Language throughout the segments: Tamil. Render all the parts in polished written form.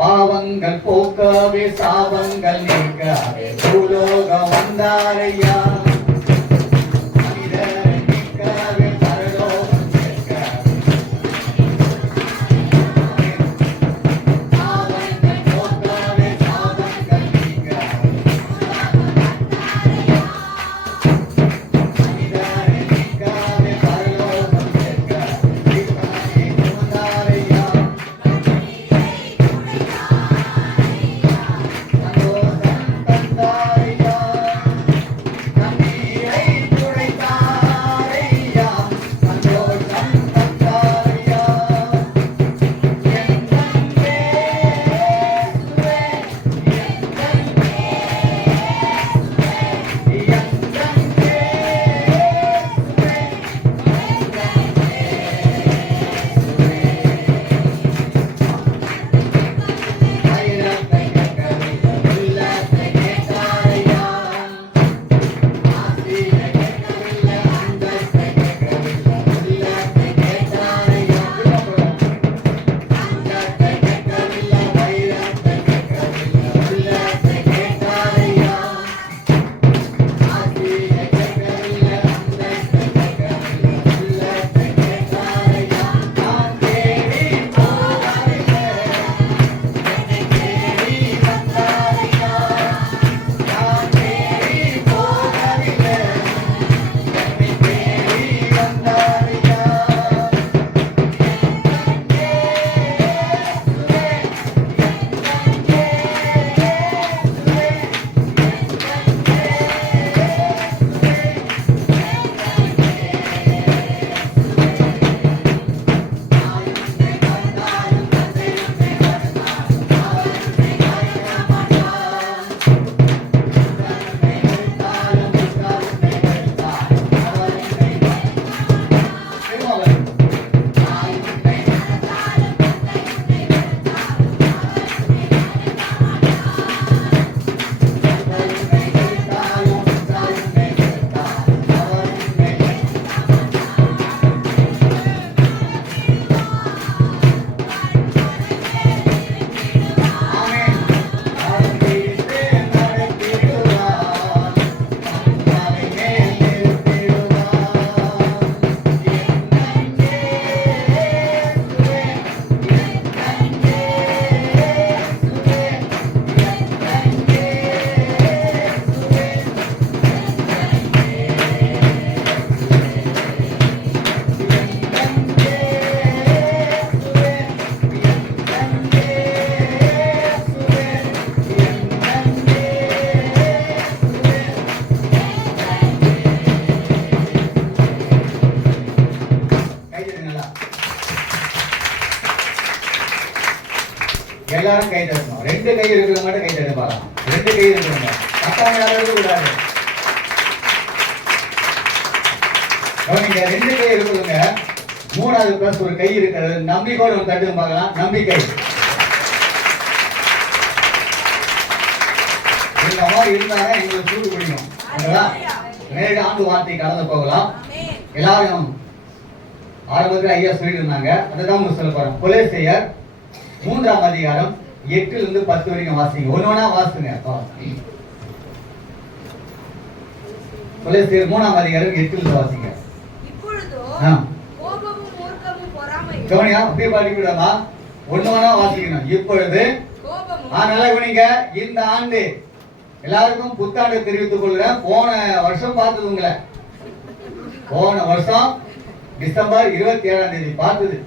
பாவங்கள் போக்கவே சாபங்கள் நீக்கவே பூலோகம் வந்தாரையா. எல்லாரும் கை தட்டணும். ரெண்டு கை இருக்கிறவங்க மட்டும் கை தட்டு பார்க்கலாம். ரெண்டு கை இருக்கிறவங்க மற்றவங்க யாரும் கூடாது. நீங்க ரெண்டு கை இருக்கிறவங்க மூணாவது பிளஸ் ஒரு கை இருக்கிறது நம்பிக்கையோட ஒரு தட்டு பார்க்கலாம். நம்பிக்கை இந்த மாதிரி இருந்தாலும் எங்களுக்கு சூடு பிடிக்கும். நேரடி ஆண்டு வார்த்தை கலந்து போகலாம். எல்லாரும் ஆரம்பத்தில் ஐயா சொல்லிட்டு இருந்தாங்க. அதுதான் சொல்ல போறேன். கொலேசியர் 3ஆம் அதிகாரம் 8 to 10 வரைக்கும் வாசிங்க. ஒன்னொன்னா வாசிங்க. கொலேசியர் 3ஆம் அதிகாரம் 8 வாசிங்க. இப்பொழுதோ கோபமும் மூர்க்கமும் பொறாமையும் கவனியா அப்படியே பாடிக்கிடமா ஒன்னொன்னா வாசிக்கணும். இப்பொழுது நல்லா கவனிங்க. இந்த ஆண்டு எல்லாருக்கும் புத்தாண்டு தெரிவித்துக் கொள்கிறேன். போன வருஷம் பார்த்தது உங்களை போன வருஷம் டிசம்பர் 27ஆம் தேதி பார்த்தது.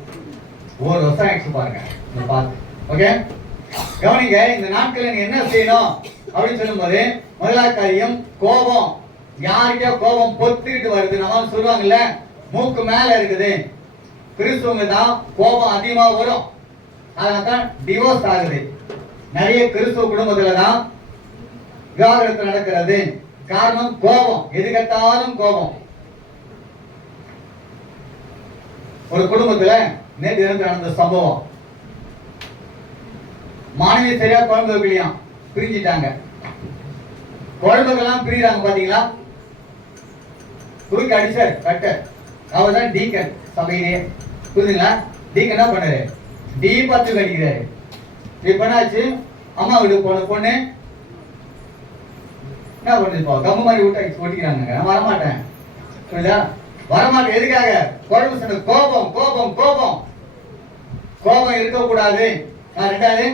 ஒரு வருஷம் ஆயிடுச்சு பாருங்க பார்த்து. ஓகே கவனிங்க. இந்த நாட்களில் என்ன செய்யணும் அப்படின்னு சொல்லும்போது முதலாவது காரியம் கோபம். யாருக்கே கோபம் பொத்துக்கிட்டு வருது. நம்ம சொல்லுவாங்கல்ல மூக்கு மேல இருக்குது. கிறிஸ்துவங்க தான் கோபம் அதிகமா வரும். அதனால்தான் டிவோர்ஸ் ஆகுது. நிறைய கிறிஸ்துவ குடும்பத்துல தான் விவாகரத்து நடக்கிறது. காரணம் கோபம். எது கேட்டாலும் கோபம். ஒரு குடும்பத்துல நேற்று நடந்த சம்பவம். மாணவி சரியா குழம்பு வைக்கலையா, பிரிஞ்சிட்டாங்க. குழம்புக்கெல்லாம் பிரிகிறாங்க பாத்தீங்களா. குறுக்கு அடிச்சார் கட்டர். அவர் தான் டீக்கன் சபையிலே. புரியுதுங்களா. டீக்கன் என்ன பண்ணாரு, டீ பத்து அடிக்கிறாரு. இப்ப என்னாச்சு, அம்மா வீட்டுக்கு போன பொண்ணு என்ன பண்ணுது, இப்போ கம்மு மாதிரி விட்டு ஒட்டிக்கிறாங்க. நான் வரமாட்டேன், புரியுதா? வரமாட்டேன். எதுக்காக? குழம்பு சொன்ன கோபம் கோபம் கோபம் கோபம் இருக்கக்கூடாது. ரெண்டாவது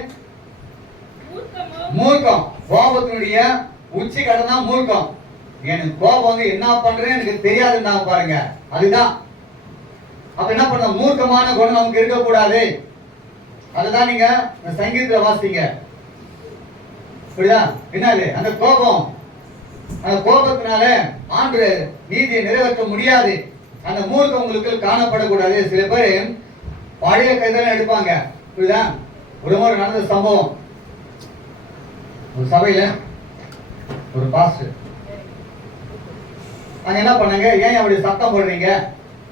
மூர்க்கம். கோபத்தினுடைய உச்சி கடந்தா மூர்க்கம். எனக்கு கோபம் வந்து என்ன பண்றேன்னு எனக்கு தெரியாதுன்னு பாருங்க, அதுதான். அப்ப என்ன பண்ண, மூர்க்கமான குணம் நமக்கு இருக்கக்கூடாது. அதுதான் நீங்க சங்கீதத்துல வாசிங்க, புரியுதா? என்னது அந்த கோபம், அந்த கோபத்தினால ஆண்டு நீதியை நிறைவேற்ற முடியாது. அந்த மூர்க்கம் உங்களுக்கு காணப்படக்கூடாது. சில பேர் பழைய கைதெல்லாம் எடுப்பாங்க, புரியுதா? ஒரு முறை நடந்த சம்பவம், ஒரு சபையில ஒரு பாஸ்டர் அங்க என்ன பண்ணாங்க, ஏன் அப்படி சத்தம் போடுறீங்க,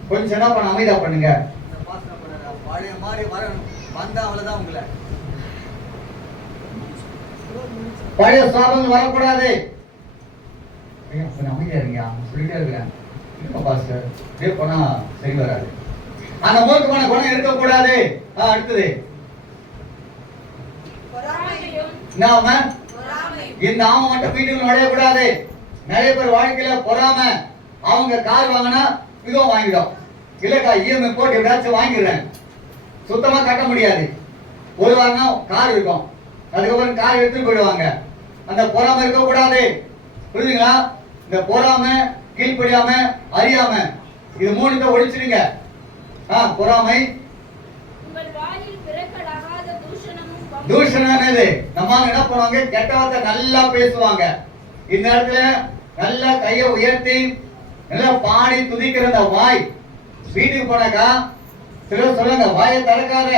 கொஞ்சம் என்ன பண்ண அமைதியா பண்ணுங்க. பழைய மாதிரி வந்தா அவ்வளவுதான், உங்களை பழைய சாபங்கள் வரக்கூடாது. கொஞ்சம் அமைதியா இருங்க, சொல்லிட்டே இருக்கிறேன். பாஸ்டர் இதே போனா சரி வராது. அந்த மூர்க்கமான குணம் இருக்கக்கூடாது. அடுத்தது நாம இந்த ஆம மட்டும் வீட்டுக்குள்ள நுழையக்கூடாது. நிறைய பேர் வாழ்க்கையில பொறாம, அவங்க கார் வாங்கினா இதுவும் வாங்கிடும், இல்லக்கா இஎம்ஐ போட்டு எப்படியாச்சும் வாங்கிடுறேன், சுத்தமா கட்ட முடியாது. ஒரு வாரம் கார் இருக்கும், அதுக்கப்புறம் கார் எடுத்துட்டு போயிடுவாங்க. அந்த பொறாம இருக்கக்கூடாது, புரியுதுங்களா? இந்த பொறாம, கீழ்ப்படியாம, அறியாம, இது மூணுத்தை ஒழிச்சிடுங்க. பொறாமை, தூஷணம். நம்ம என்ன பண்ணுவாங்க, கெட்ட வார்த்தை நல்லா பேசுவாங்க. இந்த இடத்துல நல்லா கையை உயர்த்தி நல்லா பாடி துதிக்கிற அந்த வாய், வீட்டுக்கு போனாக்கா சிலர் சொல்லுங்க, வாயை திறக்காத,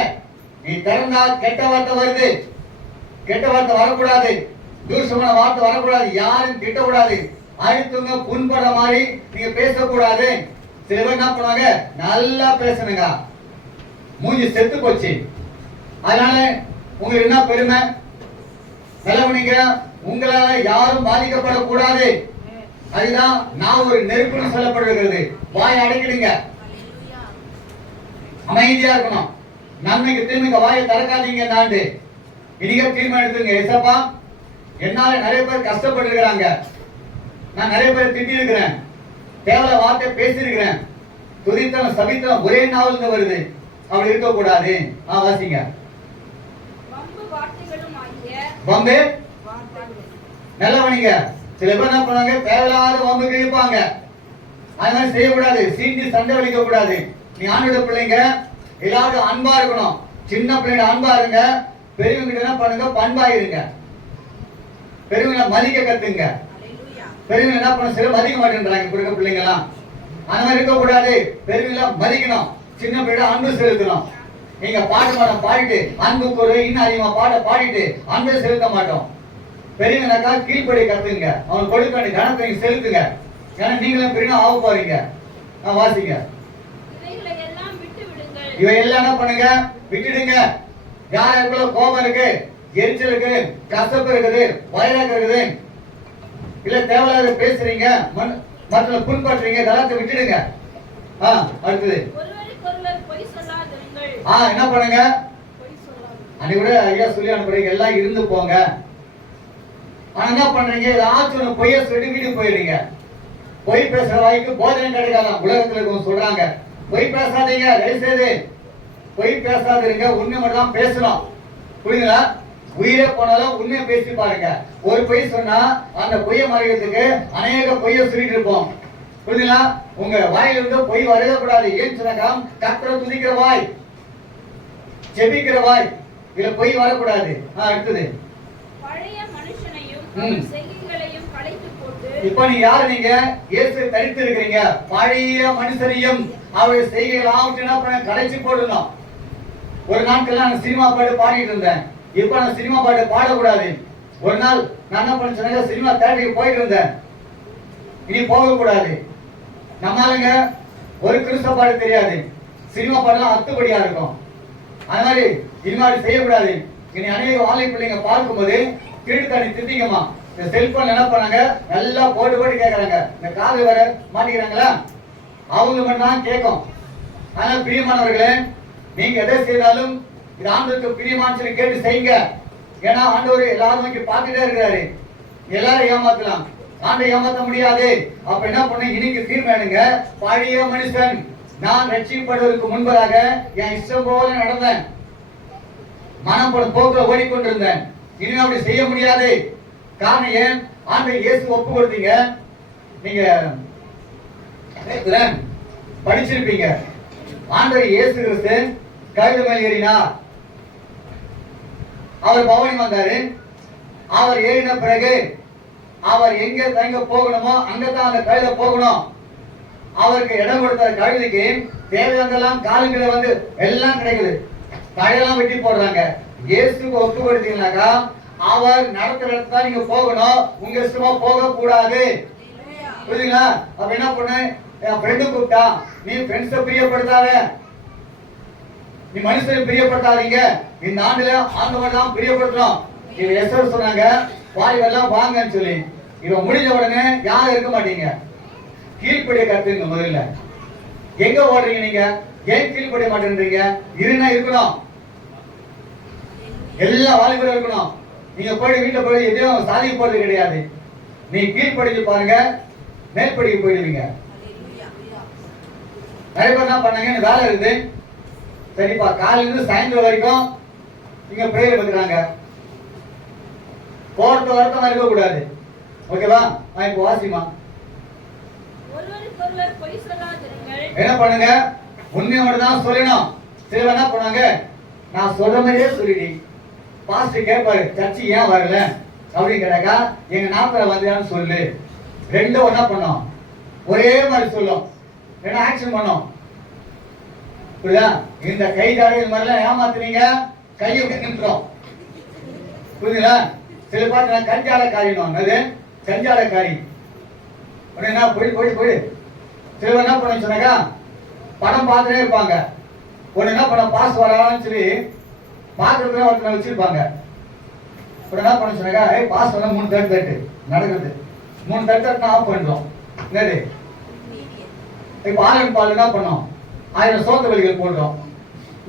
நீ திறந்தா கெட்ட வார்த்தை வருது, கெட்ட வார்த்தை வரக்கூடாது, தூஷமான வார்த்தை வரக்கூடாது, யாரும் திட்டக்கூடாது, அடுத்தவங்க புண்பட மாதிரி நீங்க பேசக்கூடாது. சில பேர் என்ன பண்ணுவாங்க, நல்லா பேசணுங்க, மூஞ்சி செத்து போச்சு. அதனால உங்களுக்கு என்ன பெருமை, நல்லவனீங்க, உங்களால யாரும் பாதிக்கப்படக்கூடாது. அதுதான் நான் ஒரு நெருப்புன்னு சொல்லப்படுகிறது. வாயை அடைக்கிடுங்க, அமைதியா இருக்கணும். நன்மைக்கு தீமைக்கு வாயை திறக்காதீங்க. நாண்டு இன்னைக்கு தீர்மானம் எடுத்துங்க. எசப்பா, என்னால நிறைய பேர் கஷ்டப்பட்டு இருக்கிறாங்க, நான் நிறைய பேர் திட்டி இருக்கிறேன், தேவையில்ல வார்த்தை பேசியிருக்கிறேன், துதித்தனம் சபித்தனம் ஒரே நாவல் வருது. அப்படி இருக்கக்கூடாது. வாசிங்க. வம்பு நல்லவனிங்க. சில பேர் என்ன பண்ணுவாங்க, தேவையில்லாத வம்புக்கு இழுப்பாங்க. அது மாதிரி செய்யக்கூடாது. சீண்டி சண்டை வலிக்க கூடாது. நீ ஆண்டோட பிள்ளைங்க எல்லாரும் அன்பா இருக்கணும். சின்ன பிள்ளைங்க அன்பா இருங்க, பெரியவங்க என்ன பண்ணுங்க, பண்பா இருங்க. பெரியவங்களை மதிக்க கத்துங்க. பெரியவங்க என்ன பண்ண, சில மதிக்க மாட்டேன்றாங்க இப்ப இருக்க பிள்ளைங்க எல்லாம். அந்த மாதிரி இருக்க கூடாது. பெரியவங்களை மதிக்கணும், சின்ன பிள்ளை அன்பு செலுத்தணும். நீங்க பாட்டு பாடம் பாடிட்டு அன்புக்கு ஒரு இன்னும் அதிகமா பாடிட்டு அன்பை செலுத்த மாட்டோம். பெரியவங்கனாக்கா கீழ்ப்படி கத்துங்க, அவன் கொடுக்க வேண்டிய கணத்தை நீங்க செலுத்துங்க. ஏன்னா நீங்களும் பெரிய ஆக போறீங்க. வாசிங்க. இவை எல்லாம் என்ன பண்ணுங்க, விட்டுடுங்க. யாருக்குள்ள கோபம் இருக்கு, எரிச்சல் இருக்கு, கசப்பு இருக்குது, வயலாக இருக்குது, இல்ல தேவையில்லாத பேசுறீங்க, மற்றவங்களை புண்படுறீங்க, இதெல்லாம் விட்டுடுங்க. அடுத்தது என்ன பண்ணுங்க, அன்னைக்கு கூட ஐயா சொல்லி அனுப்புறீங்க, எல்லாம் இருந்து போங்க. ஆனா என்ன பண்றீங்க, ஏதாச்சும் பொய்ய சொல்லிட்டு வீட்டுக்கு போயிடுறீங்க. பொய் பேசுற வாய்க்கு போதனை கிடைக்கலாம். உலகத்துல சொல்றாங்க, பொய் பேசாதீங்க, தயவுசெய்து பொய் பேசாதீங்க, உண்மை மட்டும் தான் பேசணும். புரியுதுங்களா? உயிரே போனாலும் உண்மையை பேசி பாருங்க. ஒரு பொய் சொன்னா அந்த பொய்யை மறைக்கிறதுக்கு அநேக பொய்யை சொல்லிட்டு இருப்போம். புரியுதுங்களா? உங்க வாயிலிருந்து பொய் வரவே கூடாது. ஏன்னு சொன்னாக்கா, கர்த்தரை துதிக்கிற வாய், ஜெபிக்கிற வாய், இதுல பொய் வரக்கூடாது. அடுத்தது இப்ப நீங்க யாரு, நீங்க இயேசு தரித்து இருக்கிறீங்க. பழைய மனுஷனையும் அவருடைய செய்கைகள் கலைச்சு போடணும். ஒரு நாட்கள் நான் சினிமா பாட்டு பாடிட்டு இருந்தேன். இப்ப நான் சினிமா பாட்டு பாடக்கூடாது. ஒரு நாள் நான் என்ன பண்ண, சினிமா தேட்டருக்கு போயிட்டு இருந்தேன், இனி போக கூடாது. நம்மளுங்க ஒரு கிறிஸ்தவ பாட்டு தெரியாது, சினிமா பாடலாம் அத்துப்படியா இருக்கும். அது மாதிரி இது மாதிரி செய்யக்கூடாது. இனி அநேக வாழை பிள்ளைங்க பார்க்கும்போது திருட்டு தண்ணி திட்டிங்கம்மா, இந்த செல்போன் என்ன பண்ணாங்க, நல்லா போட்டு கேட்கறாங்க. இந்த காது வர மாட்டிக்கிறாங்களா, அவங்க மட்டும் தான் கேட்கும். ஆனால் பிரியமானவர்களே, நீங்க எதை செய்தாலும் இது ஆண்டவருக்கு பிரியமான்னு சொல்லி கேட்டு செய்யுங்க. ஏன்னா ஆண்டவர் எல்லாரும் நோக்கி பார்த்துட்டே இருக்கிறாரு. எல்லாரும் ஏமாத்தலாம், ஆண்டை ஏமாத்த முடியாது. அப்ப என்ன பண்ண, இன்னைக்கு தீர்மானிங்க, பழைய மனுஷன் நான் ரட்சிக்கப்படுவதற்கு முன்பதாக என் இஷ்டம் போல நடந்தேன், மனம் போல போக்குல ஓடிக்கொண்டிருந்தேன், இனிமே அப்படி செய்ய முடியாது. காரணம் ஏன்? ஆண்டை இயேசு ஒப்பு கொடுத்தீங்க. நீங்க படிச்சிருப்பீங்க, ஆண்டவர் இயேசு கிறிஸ்து கழுதை மேல் ஏறினார். அவர் பவனி வந்தாரு. அவர் ஏறின பிறகு அவர் எங்க தங்க போகணுமோ அங்கதான் அந்த கழுதை போகணும். அவருக்கு இடம் கொடுத்த கழுதைக்கு தேவையானதெல்லாம் காலங்களை வந்து எல்லாம் கிடைக்குது. தடையெல்லாம் வெட்டி போடுறாங்க. இயேசுக்கு ஒப்பு கொடுத்தீங்கன்னாக்கா அவர் நடத்துற இடத்துல நீங்க போகணும், உங்க இஷ்டமா போக கூடாது. புரியுதுங்களா? அப்ப என்ன பண்ண, என் ஃப்ரெண்டு கூப்பிட்டா, நீ ஃப்ரெண்ட்ஸை பிரியப்படுத்தாத, நீ மனுஷனை பிரியப்படுத்தாதீங்க. இந்த ஆண்டுல ஆண்டவர் தான் பிரியப்படுத்துறோம். இவ எஸ்வர் சொன்னாங்க, வாய்வெல்லாம் வாங்கன்னு சொல்லி. இவன் முடிஞ்ச உடனே யாரும் இருக்க மாட்டீங்க, கீழ்ப்படிய கத்துங்க. முதல்ல எங்க ஓடுறீங்க நீங்க? ஏன் கீழ்ப்படிய மாட்டேன்றீங்க? இருந்தா இருக்கணும், எல்லா வாலிபரும் இருக்கணும். நீங்க போய் வீட்டுல போய் எதையும் சாதிக்க போறது கிடையாது. நீ கீழ்ப்படிச்சு பாருங்க, மேற்படிக்கு போயிடுவீங்க. நிறைய பேர் என்ன பண்ணாங்க, வேலை இருக்குது, சரிப்பா காலையில இருந்து சாயந்தரம் வரைக்கும் நீங்க பிரேயர் பண்ணுறாங்க, போறது வருத்தம் இருக்க கூடாது. ஓகேவா? இப்போ வாசிமா என்ன பண்ணுங்க, உண்மையோட தான் சொல்லணும். சில என்ன பண்ணாங்க, நான் சொல்ற மாதிரியே சொல்லிடி. பாஸ்டர் கேட்பாரு, சர்ச்சு ஏன் வரல அப்படின்னு கேட்டாக்கா, எங்க நாட்டில் வந்தான்னு சொல்லு. ரெண்டும் என்ன பண்ணோம், ஒரே மாதிரி சொல்லும், என்ன ஆக்ஷன் பண்ணோம். புரியுதா? இந்த கை தாடி இந்த மாதிரிலாம் ஏமாத்துறீங்க, கையை நின்றோம். புரியுதுங்களா? சில பார்த்து கஞ்சாலக்காரின்னு, அது கஞ்சாலக்காரி. என்ன போய் போய் போய் சில என்ன பண்ண சொன்னாக்கா, படம் பார்த்துட்டே இருப்பாங்க. ஒன்று என்ன பண்ண, பாஸ் வரான்னு சொல்லி பார்க்கறதுல ஒருத்தனை வச்சிருப்பாங்க. இப்போ என்ன பண்ண சொன்னாக்கா, பாஸ் வந்தா 3 தட்டு நடக்குது, 3 தட்டு ஆஃப் பண்றோம். என்னது இப்போ ஆலன் பால் என்ன பண்ணோம், 1000 சோத்து வலிகள் போடுறோம்.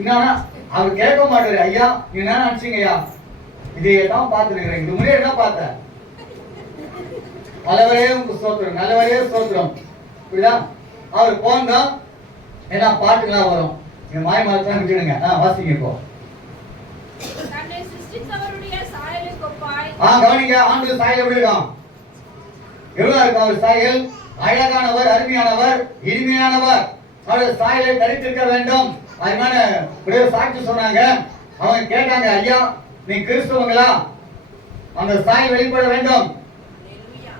என்னன்னா அவர் கேட்க மாட்டாரு, ஐயா நீ என்ன நினைச்சீங்க, ஐயா இதையே தான் பார்த்துருக்கிறேன், இது முன்னாடி என்ன பார்த்தேன், நல்லவரே சோத்திரம், நல்லவரே சோத்திரம். புரியுதா? அவர் போனா ஏன்னா பாட்டுலாம் வரும், இந்த மாய மரத்தான் விட்டுடுங்க. வாசிங்க இப்போ. கவனிங்க, ஆண்டு சாயல் எப்படி இருக்கும், எவ்வளவு இருக்கும் அவர் சாயல்? அழகானவர், அருமையானவர், இனிமையானவர். அவருடைய சாயலை தரித்திருக்க வேண்டும். அதனால சாட்சி சொன்னாங்க. அவங்க கேட்டாங்க, ஐயா நீ கிறிஸ்தவங்களா? அந்த சாயல் வெளிப்பட வேண்டும்.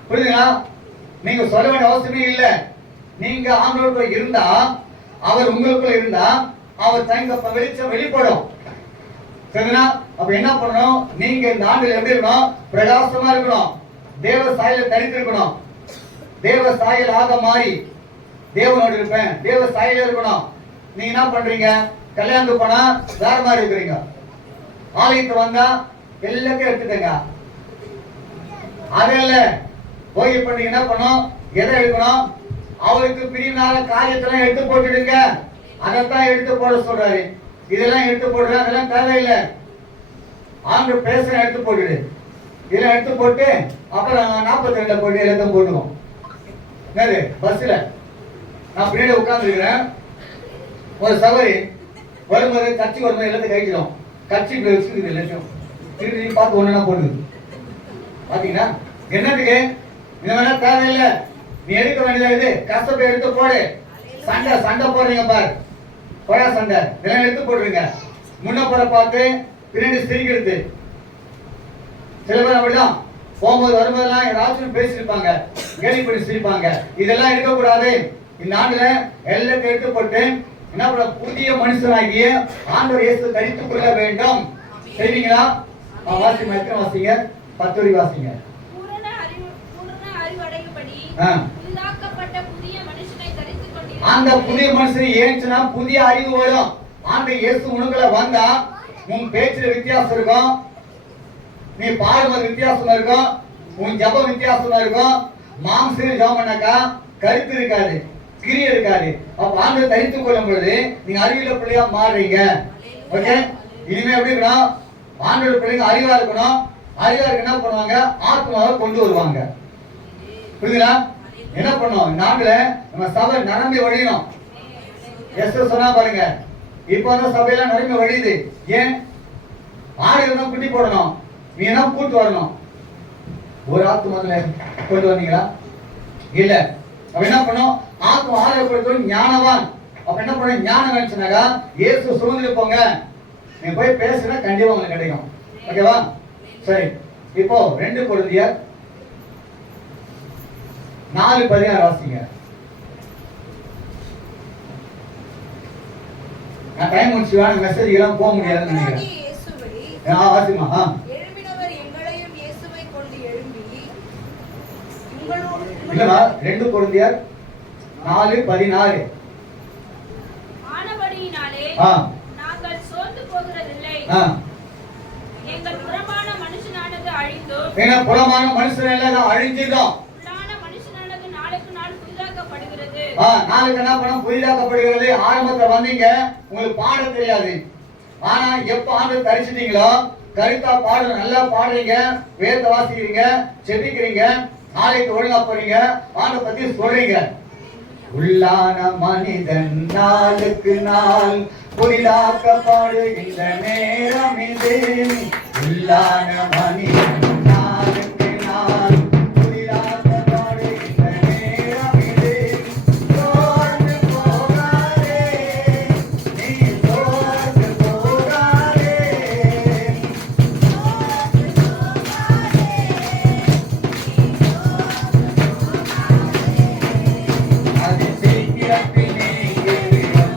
புரியுதுங்களா? நீங்க சொல்ல வேண்டிய அவசியமே இல்லை. நீங்க ஆண்டவருக்குள்ள இருந்தா, அவர் உங்களுக்குள்ள இருந்தா, அவர் தங்க வெளிச்சம் வெளிப்படும். சரிங்களா? அப்ப என்ன பண்ணணும், நீங்க இந்த ஆண்டுல எப்படி இருக்கணும், பிரகாசமா இருக்கணும், தேவ சாயலை தரித்திருக்கணும். தேவ சாயல் ஆக மாறி தேவனோடு இருப்பேன், தேவ சாயல இருக்கணும். நீங்க என்ன பண்றீங்க, கல்யாணத்துக்கு போனா வேற மாதிரி இருக்கிறீங்க, ஆலயத்துக்கு வந்தா எல்லாத்தையும் எடுத்துட்டங்க. அதல்ல போய் இப்ப நீங்க என்ன பண்ணணும், எதை எடுக்கணும், அவருக்கு பிரிவினால காரியத்தெல்லாம் எடுத்து போட்டுடுங்க. அதைத்தான் எடுத்து போட சொல்றாரு. இதெல்லாம் எடுத்து போடுற, அதெல்லாம் தேவையில்லை. ஆண்டு பேச எடுத்து போட்டுடு, இதெல்லாம் எடுத்து போட்டு அப்புறம் 42 போட்டு எல்லாத்தையும் போட்டுவோம். என்னது பஸ்ல நான் பின்னாடி உட்கார்ந்து இருக்கிறேன். ஒரு சவரி வரும்போது கட்சி வரும்போது எல்லாத்தையும் கழிச்சிடும். கட்சி வச்சுக்குது எல்லாத்தையும் திருப்பி பார்த்து ஒண்ணுனா போடுது. பாத்தீங்கன்னா என்னத்துக்கு, இந்த வேணா தேவையில்லை. நீ எடுக்க வேண்டியதா இது, கஷ்டப்பட்டு எடுத்து போடு. சண்டை சண்டை போடுறீங்க பாரு, கொயா சண்டை, இதெல்லாம் எடுத்து போடுறீங்க. முன்ன போற பார்த்து பின்னாடி சிரிக்கிறது. சில பேர் அப்படிதான் போகும்போது வரும்போதெல்லாம் ஏதாச்சும் பேசியிருப்பாங்க, கேள்வி பண்ணி சிரிப்பாங்க. இதெல்லாம் இருக்கக்கூடாது. இந்த ஆண்டுல எல்லாத்தையும் எடுத்து போட்டு என்ன பண்ண, புதிய மனுஷனாகிய ஆண்டவர் இயேசு தரித்துக் கொள்ள வேண்டும். செய்வீங்களா? வாசிங்க, எத்தனை வாசிங்க, 10 வரை வாசிங்க. அந்த புதிய மனுஷன் ஏன்ச்சுனா புதிய அறிவு வரும். ஆண்டு இயேசு உனக்குள்ள வந்தா உன் பேச்சுல வித்தியாசம் இருக்கும், நீ பாடுவது வித்தியாசமா இருக்கும், உன் ஜபம் வித்தியாசமா இருக்கும். மாம்சம் ஜபம் பண்ணாக்கா கருத்து இருக்காது, கிரியை இருக்காது. அப்ப ஆண்டு தரித்துக் கொள்ளும் பொழுது நீங்க அறிவியல பிள்ளையா மாறுறீங்க. ஓகே, இனிமே எப்படி இருக்கணும்? ஆண்டோட பிள்ளைங்க அறிவா இருக்கணும். அறிவா இருக்கு என்ன பண்ணுவாங்க? ஆத்மாவை கொண்டு வருவாங்க. புரியுதுங்களா? என்ன பண்ணும்? நாட்டுல நம்ம சபை நிரம்பி வழியணும். சொன்னா பாருங்க, இப்ப அந்த சபையெல்லாம் நிரம்பி வழியுது. ஏன்? ஆடு தான் குட்டி போடணும், நீ என்ன கூட்டு வரணும். ஒரு ஆத்மாவில கொண்டு வந்தீங்களா? இல்ல. அப்ப என்ன பண்ணும்? ஆத்மா ஆலயப்படுத்தும் ஞானவான். அப்ப என்ன பண்ண? ஞானம் நினைச்சுனாக்கா இயேசு சுமந்து போங்க, நீ போய் பேசுனா கண்டிப்பா உங்களுக்கு கிடைக்கும். ஓகேவா? சரி, இப்போ 2 கொரிந்தியர் 4:16 வாசிங்க. நான் டைம் முடிச்சுவா, மெசேஜ் எல்லாம் போக முடியாதுன்னு நினைக்கிறேன். வாசிமா. எழும்பினவர் எங்களையும் இயேசுவை கொண்டு எழும்பி இல்லமா 2 கொரிந்தியர் 4:16. ஆனபடியினாலே நாங்கள் சோர்ந்து போகிறதில்லை. எங்கள் புறமான மனுஷனானது அழிந்தோம். ஏன்னா புறமான மனுஷன் எல்லாம் அழிஞ்சிடும். உள்ளான மனுஷனானது நாளுக்கு நாள் புதிதாக்கப்படுகிறது. நாளுக்கு என்ன பண்ண? புதிதாக்கப்படுகிறது. ஆரம்பத்துல வந்தீங்க, உங்களுக்கு பாட தெரியாது. ஆனா எப்ப ஆண்டு தரிச்சிட்டீங்களோ கருத்தா பாடல, நல்லா பாடுறீங்க, வேத வாசிக்கிறீங்க, செபிக்கிறீங்க, நாளைக்கு ஒழுங்கா போறீங்க, ஆண்டை பத்தி சொல்றீங்க. உள்ளான மனிதன் நாளுக்கு நாள் புதிதாக்கப்படுகின்ற நேரம் இது. உள்ளான மனிதன் நாளுக்கு நாள் புதிதாக்கப்படுகின்ற நேரம் இது. சோர்ந்து போகாதே, நீ சோர்ந்து போகாதே. அது சீக்கிரத்தில் நீங்கிவிடும்.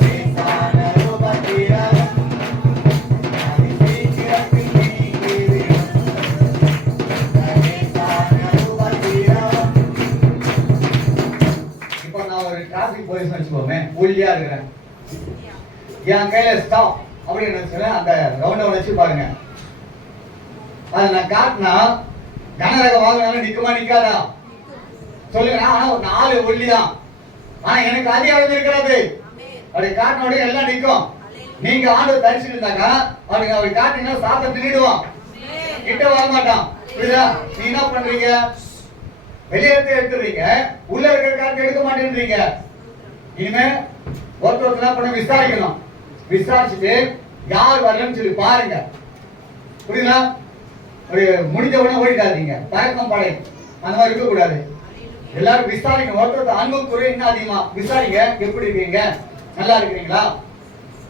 லேசான உபத்திரம். அது சீக்கிரத்தில் நீங்கிவிடும். லேசான உபத்திரம். இப்போ நான் ஒரு டிராபிக் போலீஸ் வச்சுக்கோமே, ஊழியா இருக்கிறேன், என் கையில ஸ்டாப் அப்படின்னு சொல்ல அந்த ரவுண்டை வச்சு பாருங்க. அதை நான் காட்டினா கனரக வாகனம் நிக்குமா நிக்காதா சொல்லுங்க. ஆனா ஒரு 4 ஒல்லி தான், ஆனா எனக்கு அதிகாரம் இருக்கிறது. அப்படி காட்டினோட எல்லாம் நிக்கும். நீங்க ஆண்டு தரிசிட்டு இருந்தாக்கா அப்படி காட்டினா சாப்பிட தின்னுடுவான், கிட்ட வர மாட்டான். புரியுதா? நீ என்ன பண்றீங்க? வெளியே எடுத்துறீங்க, உள்ள இருக்கிற காட்டு எடுக்க மாட்டேன்றீங்க. இனிமே ஒருத்தர் என்ன பண்ண? விசாரிக்கணும். விசாரிச்சுட்டு யார் வரலன்னு சொல்லி பாருங்க. புரியுதா? ஒரு முடிஞ்ச உடனே ஓடிடாதீங்க, தயக்கம் படை அந்த மாதிரி இருக்க கூடாது. எல்லாரும் விசாரிங்க. ஒருத்தர் அன்புக்குரிய இன்னும் அதிகமா விசாரிங்க. எப்படி இருக்கீங்க? நல்லா இருக்கிறீங்களா?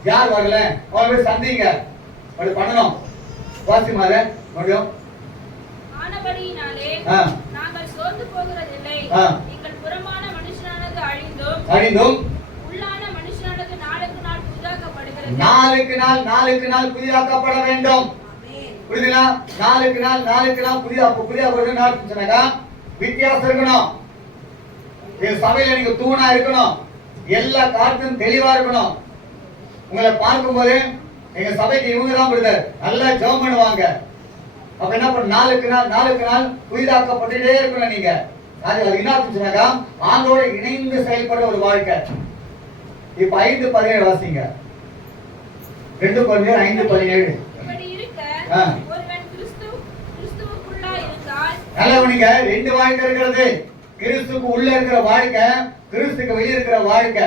யார் வரல அவங்க போய் சந்திங்க. அப்படி பண்ணணும். வாசிமால முடியும். ஆனபடியினாலே நாங்கள் சோர்ந்து போகிறதில்லை. எங்கள் புறமான மனுஷனானது அழிந்தும் உள்ளான மனுஷனானது நாளுக்கு நாள் புதிதாக்கப்படுகிறது. நாளுக்கு நாள் புதிதாக்கப்பட வேண்டும். புரியுதுங்களா? நாளுக்கு நாள் புதிதாக்கப்படுறது சொன்னாக்கா வித்தியாசம் இருக்கணும். சபையில நீங்க தூணா இருக்கணும். எல்லா காரியத்திலும் தெளிவா இருக்கணும். உங்களை பார்க்கும் போது எங்க சபைக்கு இவங்க தான் பிரதர், நல்லா ஜெபம் பண்ணுவாங்க. அப்ப என்ன பண்ண? நாளுக்கு நாள் புதிதாக்கப்பட்டுட்டே இருக்கணும். நீங்க அது என்ன சொன்னாக்கா ஆண்டோட இணைந்து செயல்பட ஒரு வாழ்க்கை. இப்ப 5:17 வாசிங்க. 2 கொரிந்தியர் 5:17. இப்படி இருக்க ஒருவன் கிறிஸ்துவுக்குள்ளா இருந்தால் நல்லவனுங்க 2 வாழ்க்கை இருக்கிறது. கிறிஸ்துக்கு உள்ள இருக்கிற வாழ்க்கை, கிறிஸ்துக்கு வெளியே இருக்கிற வாழ்க்கை.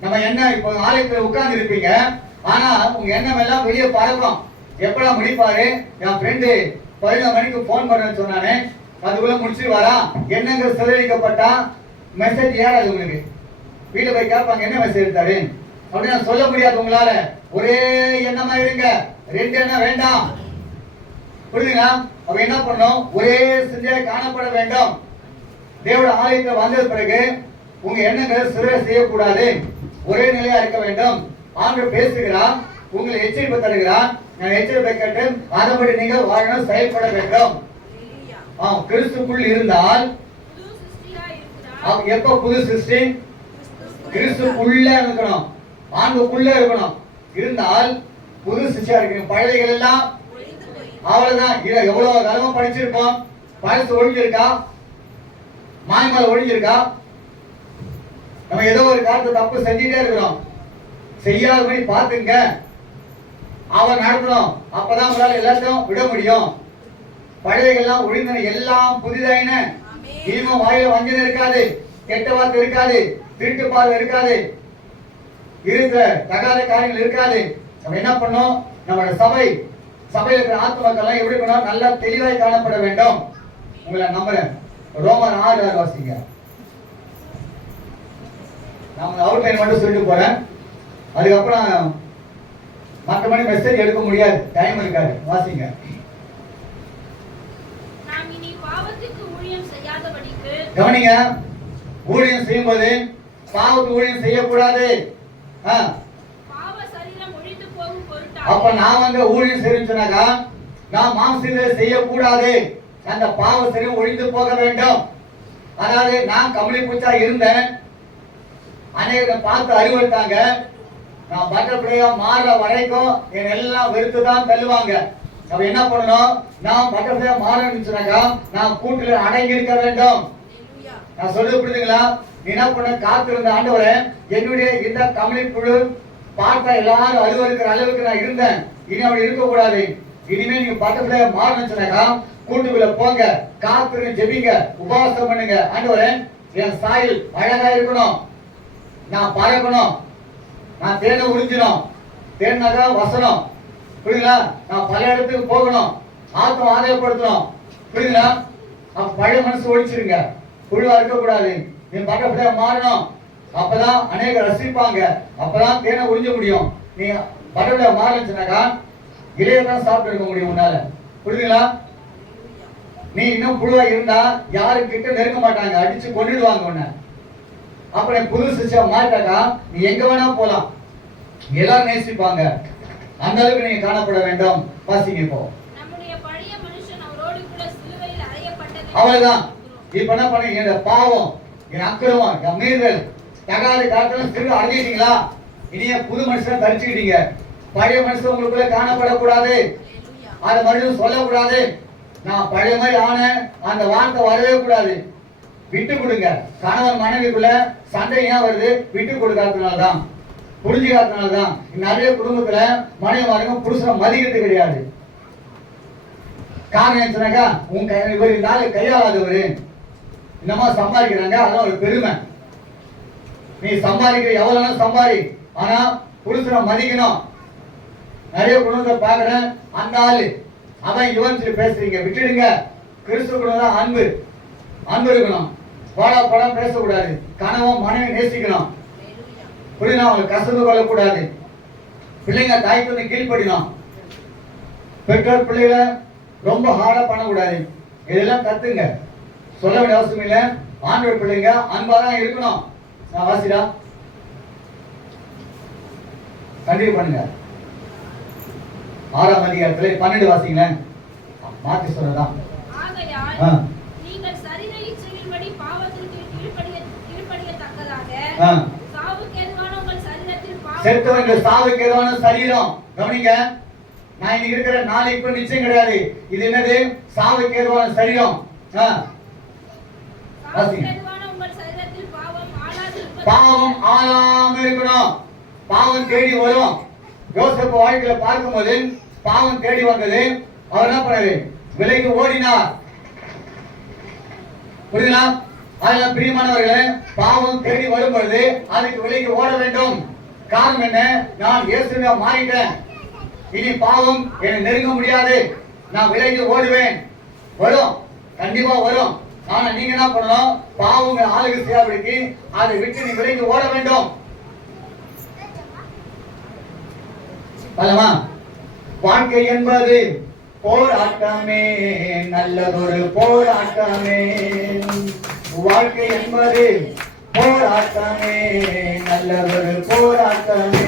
நம்ம என்ன இப்போ ஆலயத்துல உட்கார்ந்து இருப்பீங்க, ஆனா உங்க எண்ணம் எல்லாம் வெளியே பறக்கும். எப்படா முடிப்பாரு? என் ஃப்ரெண்டு 11 மணிக்கு போன் பண்ணு சொன்னானே, அதுக்குள்ள முடிச்சு வரா. என்னங்க சிதறடிக்கப்பட்டா மெசேஜ் ஏறாது உங்களுக்கு. வீட்டுல போய் கேட்பாங்க, என்ன மெசேஜ் எடுத்தாரு அப்படின்னு சொல்ல முடியாது உங்களால. ஒரே எண்ணமா இருங்க, 2 எண்ணம் வேண்டாம். புரியுதுங்களா? அப்ப என்ன பண்ணணும்? ஒரே சிந்தையா காணப்பட வேண்டும். தேவட ஆலயத்தில் வந்த பிறகு உங்க எண்ணங்கள் சிறை செய்யக்கூடாது, ஒரே நிலையா இருக்க வேண்டும். ஆண்டு பேசுகிறான், உங்களை எச்சரிப்பு தருகிறான். நான் எச்சரிப்பை கேட்டு அதன்படி நீங்கள் வாழணும், செயல்பட வேண்டும். கிறிஸ்துக்குள் இருந்தால் எப்ப புது சிருஷ்டி? கிறிஸ்துக்குள்ள இருக்கணும், ஆண்டுக்குள்ள இருக்கணும். இருந்தால் புது சிருஷ்டியா இருக்கணும். பழையகள் எல்லாம் அவ்வளவுதான். எவ்வளவு காலமா படிச்சிருப்போம், பழசு ஒழிஞ்சிருக்கா, மாய்மலை ஒழிஞ்சிருக்கா? நம்ம ஏதோ ஒரு காலத்தை தப்பு செஞ்சுட்டே இருக்கிறோம். செய்யாதபடி பார்த்துங்க. அவர் நடத்தணும். அப்பதான் உங்களால எல்லாத்தையும் விட முடியும். பழையெல்லாம் ஒழிந்தன, எல்லாம் புதிதாயின. இனிமே வாயில வஞ்சனை இருக்காது, கெட்ட வார்த்தை இருக்காது, திருட்டு பார்வை இருக்காது, இருக்க தகாத காரியங்கள் இருக்காது. நம்ம என்ன பண்ணோம்? நம்மளோட சபையில் இருக்கிற ஆத்மாக்கெல்லாம் எப்படி பண்ணோம்? நல்லா தெளிவாய் காணப்பட வேண்டும். உங்களை நம்புறேன். ரோமர் 6:6 வாசிங்க. நான் அவுட்லைன் மட்டும் சொல்லிட்டு போறேன். அதுக்கப்புறம் மற்றபடி மெசேஜ் எடுக்க முடியாது, டைம் இருக்காது. வாசிங்க. நாம் இனி பாவத்துக்கு ஊழியம் செய்யாதபடிக்கு. கவனிங்க, ஊழியம் செய்யும்போது பாவத்துக்கு ஊழியம் செய்யக்கூடாது. பாவ சரீரம் ஒழிந்து போகும் பொருட்டாக. அப்ப நான் ஊழியம் செய்யணும்னாக்கா நான் மாம்சத்திலே செய்யக்கூடாது. அந்த பாவ சரீரம் ஒழிந்து போக வேண்டும். அதாவது நான் கம்பளி பூச்சா இருந்தேன், அநேகத்தை பார்த்து அறிவுறுத்தாங்க. நான் பட்டர்ஃப்ளையா மாறுற வரைக்கும் என் எல்லாம் வெறுத்து தான் தள்ளுவாங்க. அப்ப என்ன பண்ணணும்? நான் பட்டர்ஃப்ளையா மாறணும்னாக்கா நான் கூட்டில் அடங்கி இருக்க வேண்டும். நான் சொல்றது புரியுதுங்களா? நீ என்ன பண்ண? காத்திருந்த ஆண்டவரே, என்னுடைய இந்த கம்பளி புழு பார்த்தா எல்லாரும் அழுவருக்கிற அளவுக்கு நான் இருந்தேன். இனி அப்படி இருக்கக்கூடாது. இனிமே நீங்க பட்டர்ஃப்ளையா மாறணும்னாக்கா கூட்டுக்குள்ள போங்க, காத்திருங்க, ஜெபிங்க, உபவாசம் பண்ணுங்க. ஆண்டவரே, என் சாயல் அழகா இருக்கணும், நான் பறக்கணும், நான் தேனை உறிஞ்சணும். தேனாக்கா வசனம், புரியுதுங்களா? நான் பல இடத்துக்கு போகணும், ஆத்மா ஆதாயப்படுத்தணும், புரியுதுங்களா? அப்ப பழைய மனசு ஒழிச்சிருங்க, புழுவா இருக்கக்கூடாது. நீ பட்டர்ஃப்ளையா மாறணும். அப்பதான் அநேக ரசிப்பாங்க, அப்பதான் தேனை உறிஞ்ச முடியும். நீ பட்டர்ஃப்ளையா மாறணும்னாக்கா இலையதான் சாப்பிட்டு இருக்க முடியும் உன்னால, புரியுதுங்களா? நீ இன்னும் புழுவா இருந்தா யாரும் கிட்ட நெருங்க மாட்டாங்க, அடிச்சு கொண்டுடுவாங்க உன்னை. அப்ப புது சிஸ்டம் மாட்டாக்கா நீ எங்க வேணா போலாம், எல்லாரும் நேசிப்பாங்க. அந்த அளவுக்கு நீங்க காணப்பட வேண்டும். வாசிங்க. இப்போ நம்முடைய பழைய மனுஷன் அவரோடு கூட சிலுவையில் அறையப்பட்டது. அவ்வளவுதான். இப்ப என்ன பண்ணீங்க? இந்த பாவம், என் அக்கிரமம், என் மீறல், தகாத காலத்துல சிறு அடைஞ்சிட்டீங்களா? இனிய புது மனுஷன் தரிச்சுக்கிட்டீங்க. பழைய மனுஷன் உங்களுக்குள்ள காணப்படக்கூடாது. அதை மறுபடியும் சொல்லக்கூடாது. நான் பழைய மாதிரி ஆன அந்த வார்த்தை வரவே கூடாது. விட்டு கொடுங்க. கணவன் மனைவிக்குள்ள சண்டை ஏன் வருது? விட்டு கொடுக்காததுனாலதான், புரிஞ்சுக்காததுனாலதான். நிறைய குடும்பத்துல மனைவி புருஷனை மதிக்கிறது கிடையாது. காரணம் என்னன்னாக்கா, இவர் இந்த ஆளு கையாளாதவரு, என்னமா சம்பாதிக்கிறாங்க, அதான் ஒரு பெருமை. நீ சம்பாதிக்கிற எவ்வளவு சம்பாதி, ஆனா புருஷனை மதிக்கணும். நிறைய குடும்பத்தை பாக்குறேன், அந்த ஆளு அவன் இவன் சொல்லி பேசுறீங்க, விட்டுடுங்க. கிறிஸ்து குடும்பம் தான் அன்பு, அன்பு இருக்கணும். போடா படம் பேசக்கூடாது. கணவன் மனைவி நேசிக்கணும், புரியுதா? அவங்க கசந்து கொள்ளக்கூடாது. பிள்ளைங்க தாய்க்கு வந்து கீழ்படினோம். பெற்றோர் பிள்ளைகளை ரொம்ப ஹார்டா பண்ணக்கூடாது. இதெல்லாம் கத்துங்க, சொல்ல வேண்டிய அவசியம் இல்லை. ஆண்டவர் பிள்ளைங்க அன்பாதான் இருக்கணும். நான் வாசிடா கண்டிப்பா பண்ணுங்க. 6ஆம் அதிகாரத்துல 12 வாசிங்களேன். மாத்தி சொல்லலாம். ஆகையால் நீங்கள் சரீர இச்சையின்படி பாவத்திற்கு கீழ்ப்படியத்தக்கதாக சாவுக்கு ஏதுவான உங்கள் சரீரத்தில் பாவம். செத்தவங்க சாவுக்கு ஏதுவான சரீரம். கவனிங்க, நான் இன்னைக்கு இருக்கிற நாளைக்கு இப்ப நிச்சயம் கிடையாது. இது என்னது? சாவுக்கு ஏதுவான சரீரம். பாவம் ஆளாம இருக்கணும். பாவம் தேடி வரும். யோசேப்பு வாழ்க்கையில பார்க்கும்போது பாவம் தேடி வந்தது. அவர் என்ன பண்ணாரு? விலைக்கு ஓடினார். புரியுதா? அதனால பிரியமானவர்களே, பாவம் தேடி வரும் பொழுது அதுக்கு விலைக்கு ஓட வேண்டும். காரணம் என்ன? நான் இயேசுவை மாறிட்டேன். இனி பாவம் என்னை நெருங்க முடியாது. நான் விலைக்கு ஓடுவேன். வரும், கண்டிப்பா வரும். ஆனா நீங்க என்ன பண்ணணும்? பாவம் ஆளுக்கு செய்யாபடிக்கு அதை விட்டு நீ விலைக்கு ஓட வேண்டும். வாழ்க்கை என்பது போராட்டமே, நல்லதொரு போராட்டமே. வாழ்க்கை என்பது போராட்டமே, நல்லதொரு போராட்டமே.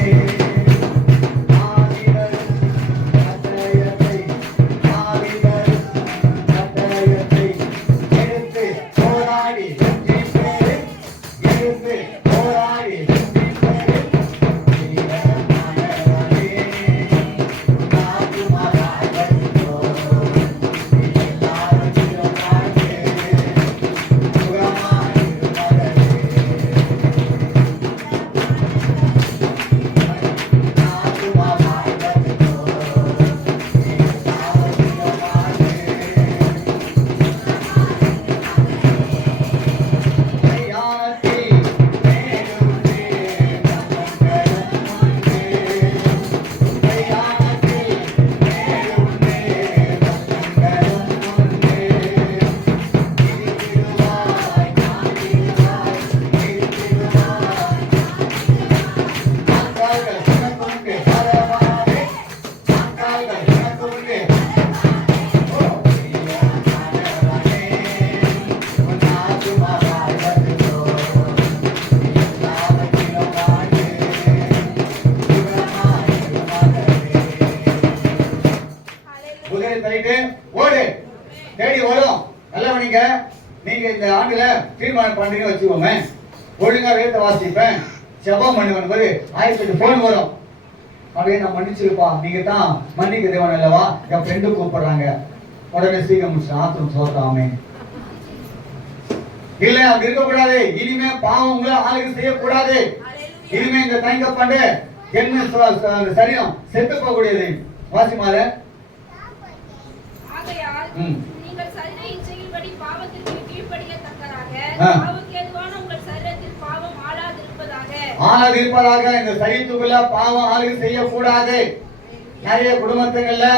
நீங்க இந்த ஆண்டுல தீர்மானம் பண்றீங்கன்னு வச்சுக்கோங்க, ஒழுங்கா வேதத்தை வாசிப்பேன், ஜெபம் பண்ணுவேன் போது 1008 போன் வரும். அப்படியே நான் மன்னிச்சிருப்பா, நீங்க தான் மன்னிக்க தேவன் அல்லவா, என் ஃப்ரெண்டு கூப்பிடுறாங்க, உடனே சீக்கிரம் முடிச்சு ஆத்திரம் சோத்தாமே. இல்ல அப்படி இருக்கக்கூடாது. இனிமே பாவம் உங்களை ஆளுக்கு செய்யக்கூடாது. இனிமே இந்த தங்க பண்ணு என்ன சரீரம் செத்து போகக்கூடியது. வாசிமால ஆகையால் நீங்கள் சரீர இச்சையின்படி பாவத்திற்கு கீழ்ப்படியத்தக்கதாக ஆ. பாவத்துக்கு ஏதுவான உங்கள் சரீரத்தில் பாவம் ஆளாதிருப்பதாக. ஆளாதிருப்பதாக. இந்த சரீரத்துக்குள்ள பாவம் ஆளுக்கு செய்யக்கூடாது. நிறைய குடும்பத்துகள்ல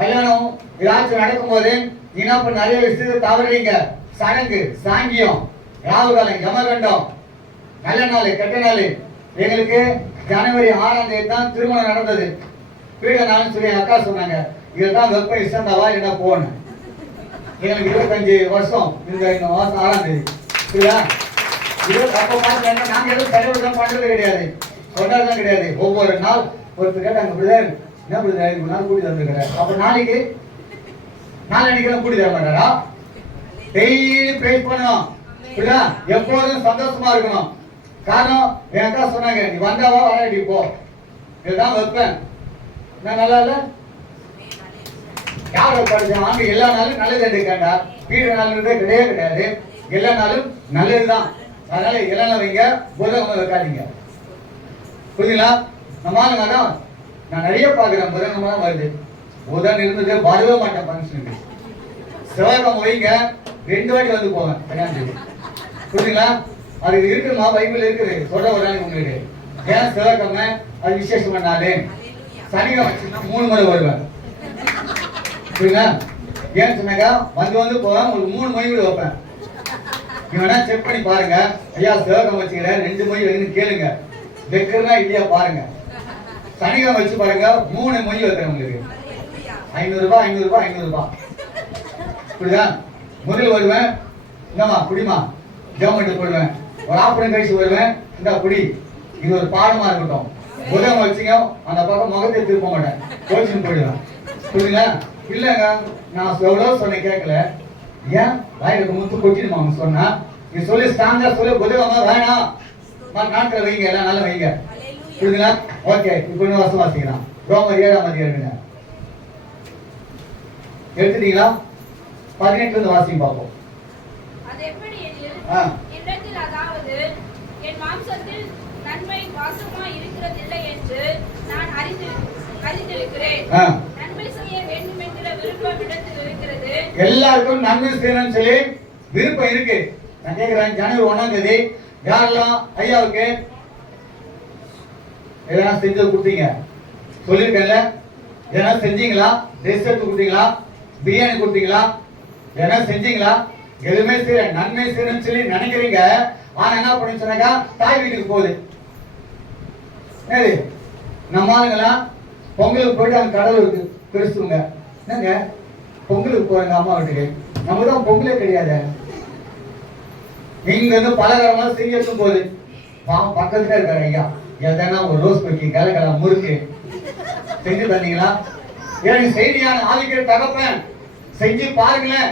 கல்யாணம் ஏதாச்சும் நடக்கும்போது என்ன நிறைய விஷயத்தை தவறுறீங்க. சடங்கு, சாங்கியம், ராவுகாலம், யமகண்டம், நல்ல நாள், கெட்ட நாள். எங்களுக்கு ஜனவரி 6ஆம் தேதி தான் திருமணம் நடந்தது. பீட நாள்னு சொல்லி என் அக்கா சொன்னாங்க. இதுதான் வெப்ப இசந்தாவா என்ன போகணும். எங்களுக்கு 25 வருஷம் இந்த மாசம் 6ஆம் தேதி. சரியா? இது அப்போ பார்த்து நாங்க எதுவும் செலவுதான் பண்றது கிடையாது, கொண்டாடுறதும் கிடையாது. ஒவ்வொரு நாள் ஒருத்தர் கேட்டாங்க, பிரதர் என்ன பிரதர் இவ்வளவு நாள் கூட்டி தந்துருக்கிறேன், அப்ப நாளைக்கு நாளைக்கு கூட்டி தர மாட்டாரா? டெய்லி பிரைஸ் பண்ணணும். புரியுதா? எப்போதும் சந்தோஷமா இருக்கணும். காரணம் என் அக்கா சொன்னாங்க, நீ வந்தாவா வராடி போ, இதுதான் வைப்பேன். நான் நல்லா இல்ல யாரை படிச்சேன் வாங்க. எல்லா நாளும் நல்லது எடுக்கண்டா, வீடு நல்லதே கிடையாது. எல்லா நாளும் நல்லதுதான். அதனால எல்லா நாள் வைங்க, புதன்கிழமை வைக்காதீங்க. புரியுங்களா? நம்ம ஆளுங்க நான் நிறைய பாக்குறேன், புதன்கிழமை தான் வருது. புதன் இருந்தது வரவே மாட்டேன் ஃபங்க்ஷனுக்கு. செவ்வாய்க்கிழமை வைங்க, 2 வாட்டி வந்து போவேன் கல்யாணத்துக்கு. புரியுங்களா? அது இருக்குமா, பைபிள் இருக்குது, சொல்ற ஒரு நாளைக்கு உங்களுக்கு. ஏன் செவ்வாய்க்கிழமை அது விசேஷம் நாளு. சனிக்கிழமை 3 முறை வருவேன். புரியுங்களா? ஏன்னு சொன்னாக்கா வந்து போவேன், உங்களுக்கு 3 மொழி கூட வைப்பேன். நீங்க வேணா செக் பண்ணி பாருங்க. ஐயா செவ்வாய்க்கிழமை வச்சுக்கிறேன் 2 மொழி வைக்கணும்னு கேளுங்க, வைக்கிறதா இல்லையா பாருங்க. சனிக்கிழமை வச்சு பாருங்க, 3 மொழி வைக்கிறேன் உங்களுக்கு. 500 ரூபாய் 500 ரூபாய் 500 ரூபாய். புரியுதா? முதல் வருவேன், என்னம்மா குடிமா, கவர்மெண்ட் போடுவேன். ஒரு ஆப்பரம் கழிச்சு வருவேன், இந்த குடி. இது ஒரு பாடமா இருக்கட்டும். புதன் வச்சுங்க, அந்த பக்கம் முகத்தை திருப்ப மாட்டேன், கோச்சிங் போயிடுவேன். புரியுங்களா? இல்லைங்க நான் எவ்வளவு சொன்ன கேட்கல, ஏன் வாயிலுக்கு முத்து கொட்டிடுமா அவங்க சொன்னா, நீ சொல்லி ஸ்ட்ராங்கா சொல்லி புதகமா வேணாம், நாட்களை வைங்க, எல்லாம் நல்லா வைங்க. புரியுதுங்களா? ஓகே, இப்போ இன்னும் வருஷம் வாசிக்கலாம். ரோமர் 7ஆம் அதிகாரம் எடுத்துட்டீங்களா? 18 வாசிங்க பார்ப்போம். அது எப்படி எனில், என்னிடத்தில் அதாவது என் மாம்சத்தில் நன்மை வாசமா இருக்கிறதில்லை என்று நான் அறிந்திருக்கிறேன். நன்மை செய்ய வேண்டும் என்கிற விருப்பம் இடத்தில் இருக்கிறது. எல்லாருக்கும் நன்மை செய்யணும்னு சொல்லி விருப்பம் இருக்கு. நான் கேட்கிறேன், ஜனவரி 1ஆம் தேதி யாரெல்லாம் ஐயாவுக்கு எதனா செஞ்சு கொடுத்தீங்க? சொல்லிருக்கேன்ல, எதனா செஞ்சீங்களா? ட்ரெஸ் எடுத்து கொடுத்தீங்களா? பிரியாணி கொடுத்தீங்களா? எதனா செஞ்சீங்களா? எதுவுமே செய்யற, நன்மை செய்யணும்னு சொல்லி நினைக்கிறீங்க. ஆனா என்ன பண்ணி சொன்னாக்கா தாய் வீட்டுக்கு போகுது. நம்ம ஆளுங்கெல்லாம் பொங்கலுக்கு போயிட்டு அங்க கடவுள் இருக்கு பெருசுங்க. என்னங்க பொங்கலுக்கு போறாங்க அம்மா வீட்டுக்கு, நம்ம தான் பொங்கலே கிடையாது. இங்க இருந்து பலகாரமா செய்யட்டும் போகுது. பக்கத்துல இருக்காரு ஐயா, எதனா ஒரு ரோஸ் பக்கி கலகலா முறுக்கு செஞ்சு தந்தீங்களா? ஏன் செய்தியான ஆவிக்கிற தகப்பன் செஞ்சு பாருங்களேன்.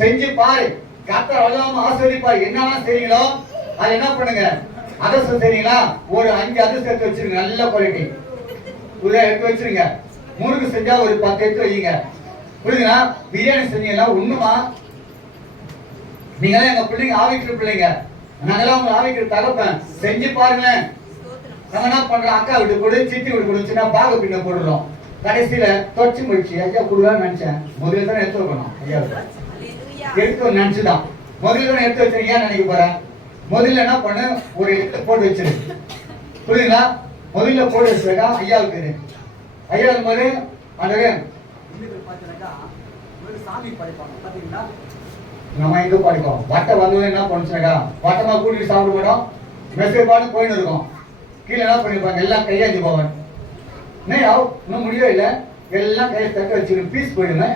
செஞ்சு பாரு, கர்த்தர் அல்லாம ஆசீர்வதிப்பார். என்னெல்லாம் செய்றீங்களோ அது என்ன பண்ணுங்க, அதிர்ஷ்டம் செய்றீங்களா? ஒரு 5 அதிர்ஷ்டம் எடுத்து வச்சிருங்க, நல்ல குவாலிட்டி புதிய எடுத்து வச்சிருங்க. முறுக்கு செஞ்சா ஒரு 10 எடுத்து வைங்க. புரியுதுங்களா? பிரியாணி செஞ்சீங்கன்னா ஒண்ணுமா, நீங்களாம் எங்க பிள்ளைங்க ஆவிக்கிற பிள்ளைங்க, நாங்களாம் உங்க ஆவிக்கிற தகப்பன். செஞ்சு பாருங்களேன். நம்ம என்ன பண்றோம், அக்கா விட்டு கொடு, சித்தி விட்டு கொடுச்சுன்னா பாக பின்ன போடுறோம். கடைசியில தொச்சு முடிச்சு ஐயா கொடுக்கலாம்னு நினைச்சேன். முதல்ல தானே எடுத்து வைக்கணும், ஐயா எடுத்து நினைச்சுதான் முதல்ல தானே எடுத்து வச்சேன். ஏன் நினைக்க போறேன், முதல்ல என்ன பண்ணு, ஒரு இடத்துல போட்டு வச்சிரு. புரியுதுங்களா? முதல்ல போட்டு வச்சுக்கா ஐயாவுக்கு. ஐயாவுக்கு போது அந்த சாமி படைப்பாங்க பாத்தீங்களா, நம்ம எங்க படிப்போம். வட்டை வந்து என்ன பண்ணுச்சுனாக்கா வட்டமா கூட்டிட்டு சாப்பிட மாட்டோம், மெசேஜ் பாட்டு போயின்னு இருக்கோம். கீழே என்ன பண்ணிருப்பாங்க, எல்லாம் கையாஞ்சி போவாங்க. இன்னும் முடியவே இல்லை, எல்லாம் கையை தக்க வச்சுக்கணும், பீஸ் போயிடுங்க.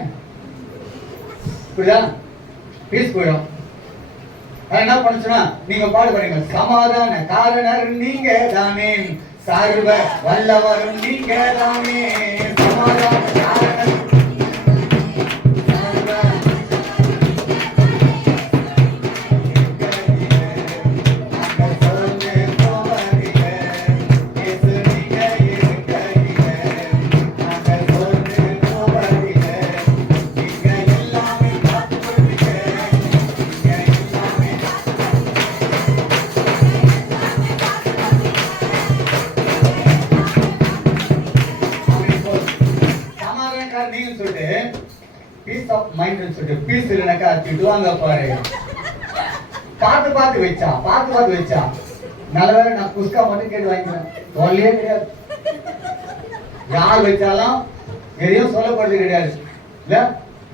புரியுதா? பீஸ் போயிடும். என்ன பண்ணுச்சுன்னா நீங்க பாடுபடுங்க, சமாதான காரணர் நீங்க தானே, சர்வ வல்லவரும் நீங்க தானே, சமாதான காரணர் மைண்ட் வச்சுட்டு பீஸ் இல்லைனாக்கா திட்டு வாங்க பாரு. பார்த்து வச்சா நல்ல வேலை நான் குஸ்கா மட்டும் கேட்டு வாங்கிக்கிறேன். ஒல்லியே கிடையாது, யார் வச்சாலும் எதையும் சொல்லப்படுறது கிடையாது. இல்ல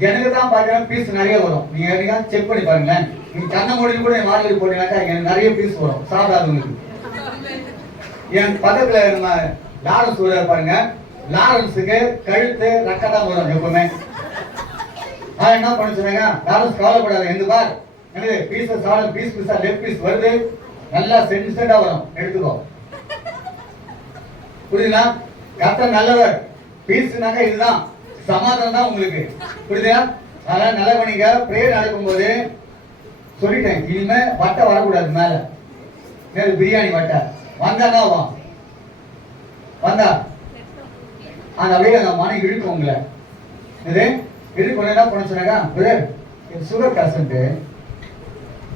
எனக்கு தான் பாத்தீங்கன்னா பீஸ் நிறைய வரும். நீங்க செக் பண்ணி பாருங்களேன். நீங்க கண்ண மூடிட்டு கூட வாங்கி போட்டீங்கன்னாக்கா எனக்கு நிறைய பீஸ் வரும் சாப்பிடாதவங்களுக்கு. என் பக்கத்துல நம்ம லாரன்ஸ் ஊர பாருங்க, லாரன்ஸுக்கு கழுத்து ரெக்க தான் வரும் எப்பவுமே. அவன் என்ன பண்ண சொன்னாங்க, லாரன்ஸ் கவலைப்படாத, எந்த பார் எனக்கு பீஸ் சாப்பிட பீஸா லெக் பீஸ் வருது, நல்லா சென்டா வரும், எடுத்துக்கோ. புரியுதுங்களா? கர்த்தர் நல்லவர். பீஸ்னாக்கா இதுதான் சமாதானம் தான் உங்களுக்கு. புரியுதா? அதனால நல்லா பண்ணீங்க. பிரேயர் நடக்கும்போது சொல்லிட்டேன், இனிமே வட்டை வரக்கூடாது மேல. மேல பிரியாணி வட்டை வந்தா வந்தா அந்த அப்படியே அந்த மனை இழுக்கும் உங்களை. இது இழுக்கும். என்ன பண்ண சொன்னாங்க, பிரதர் சுகர் பேஷண்ட்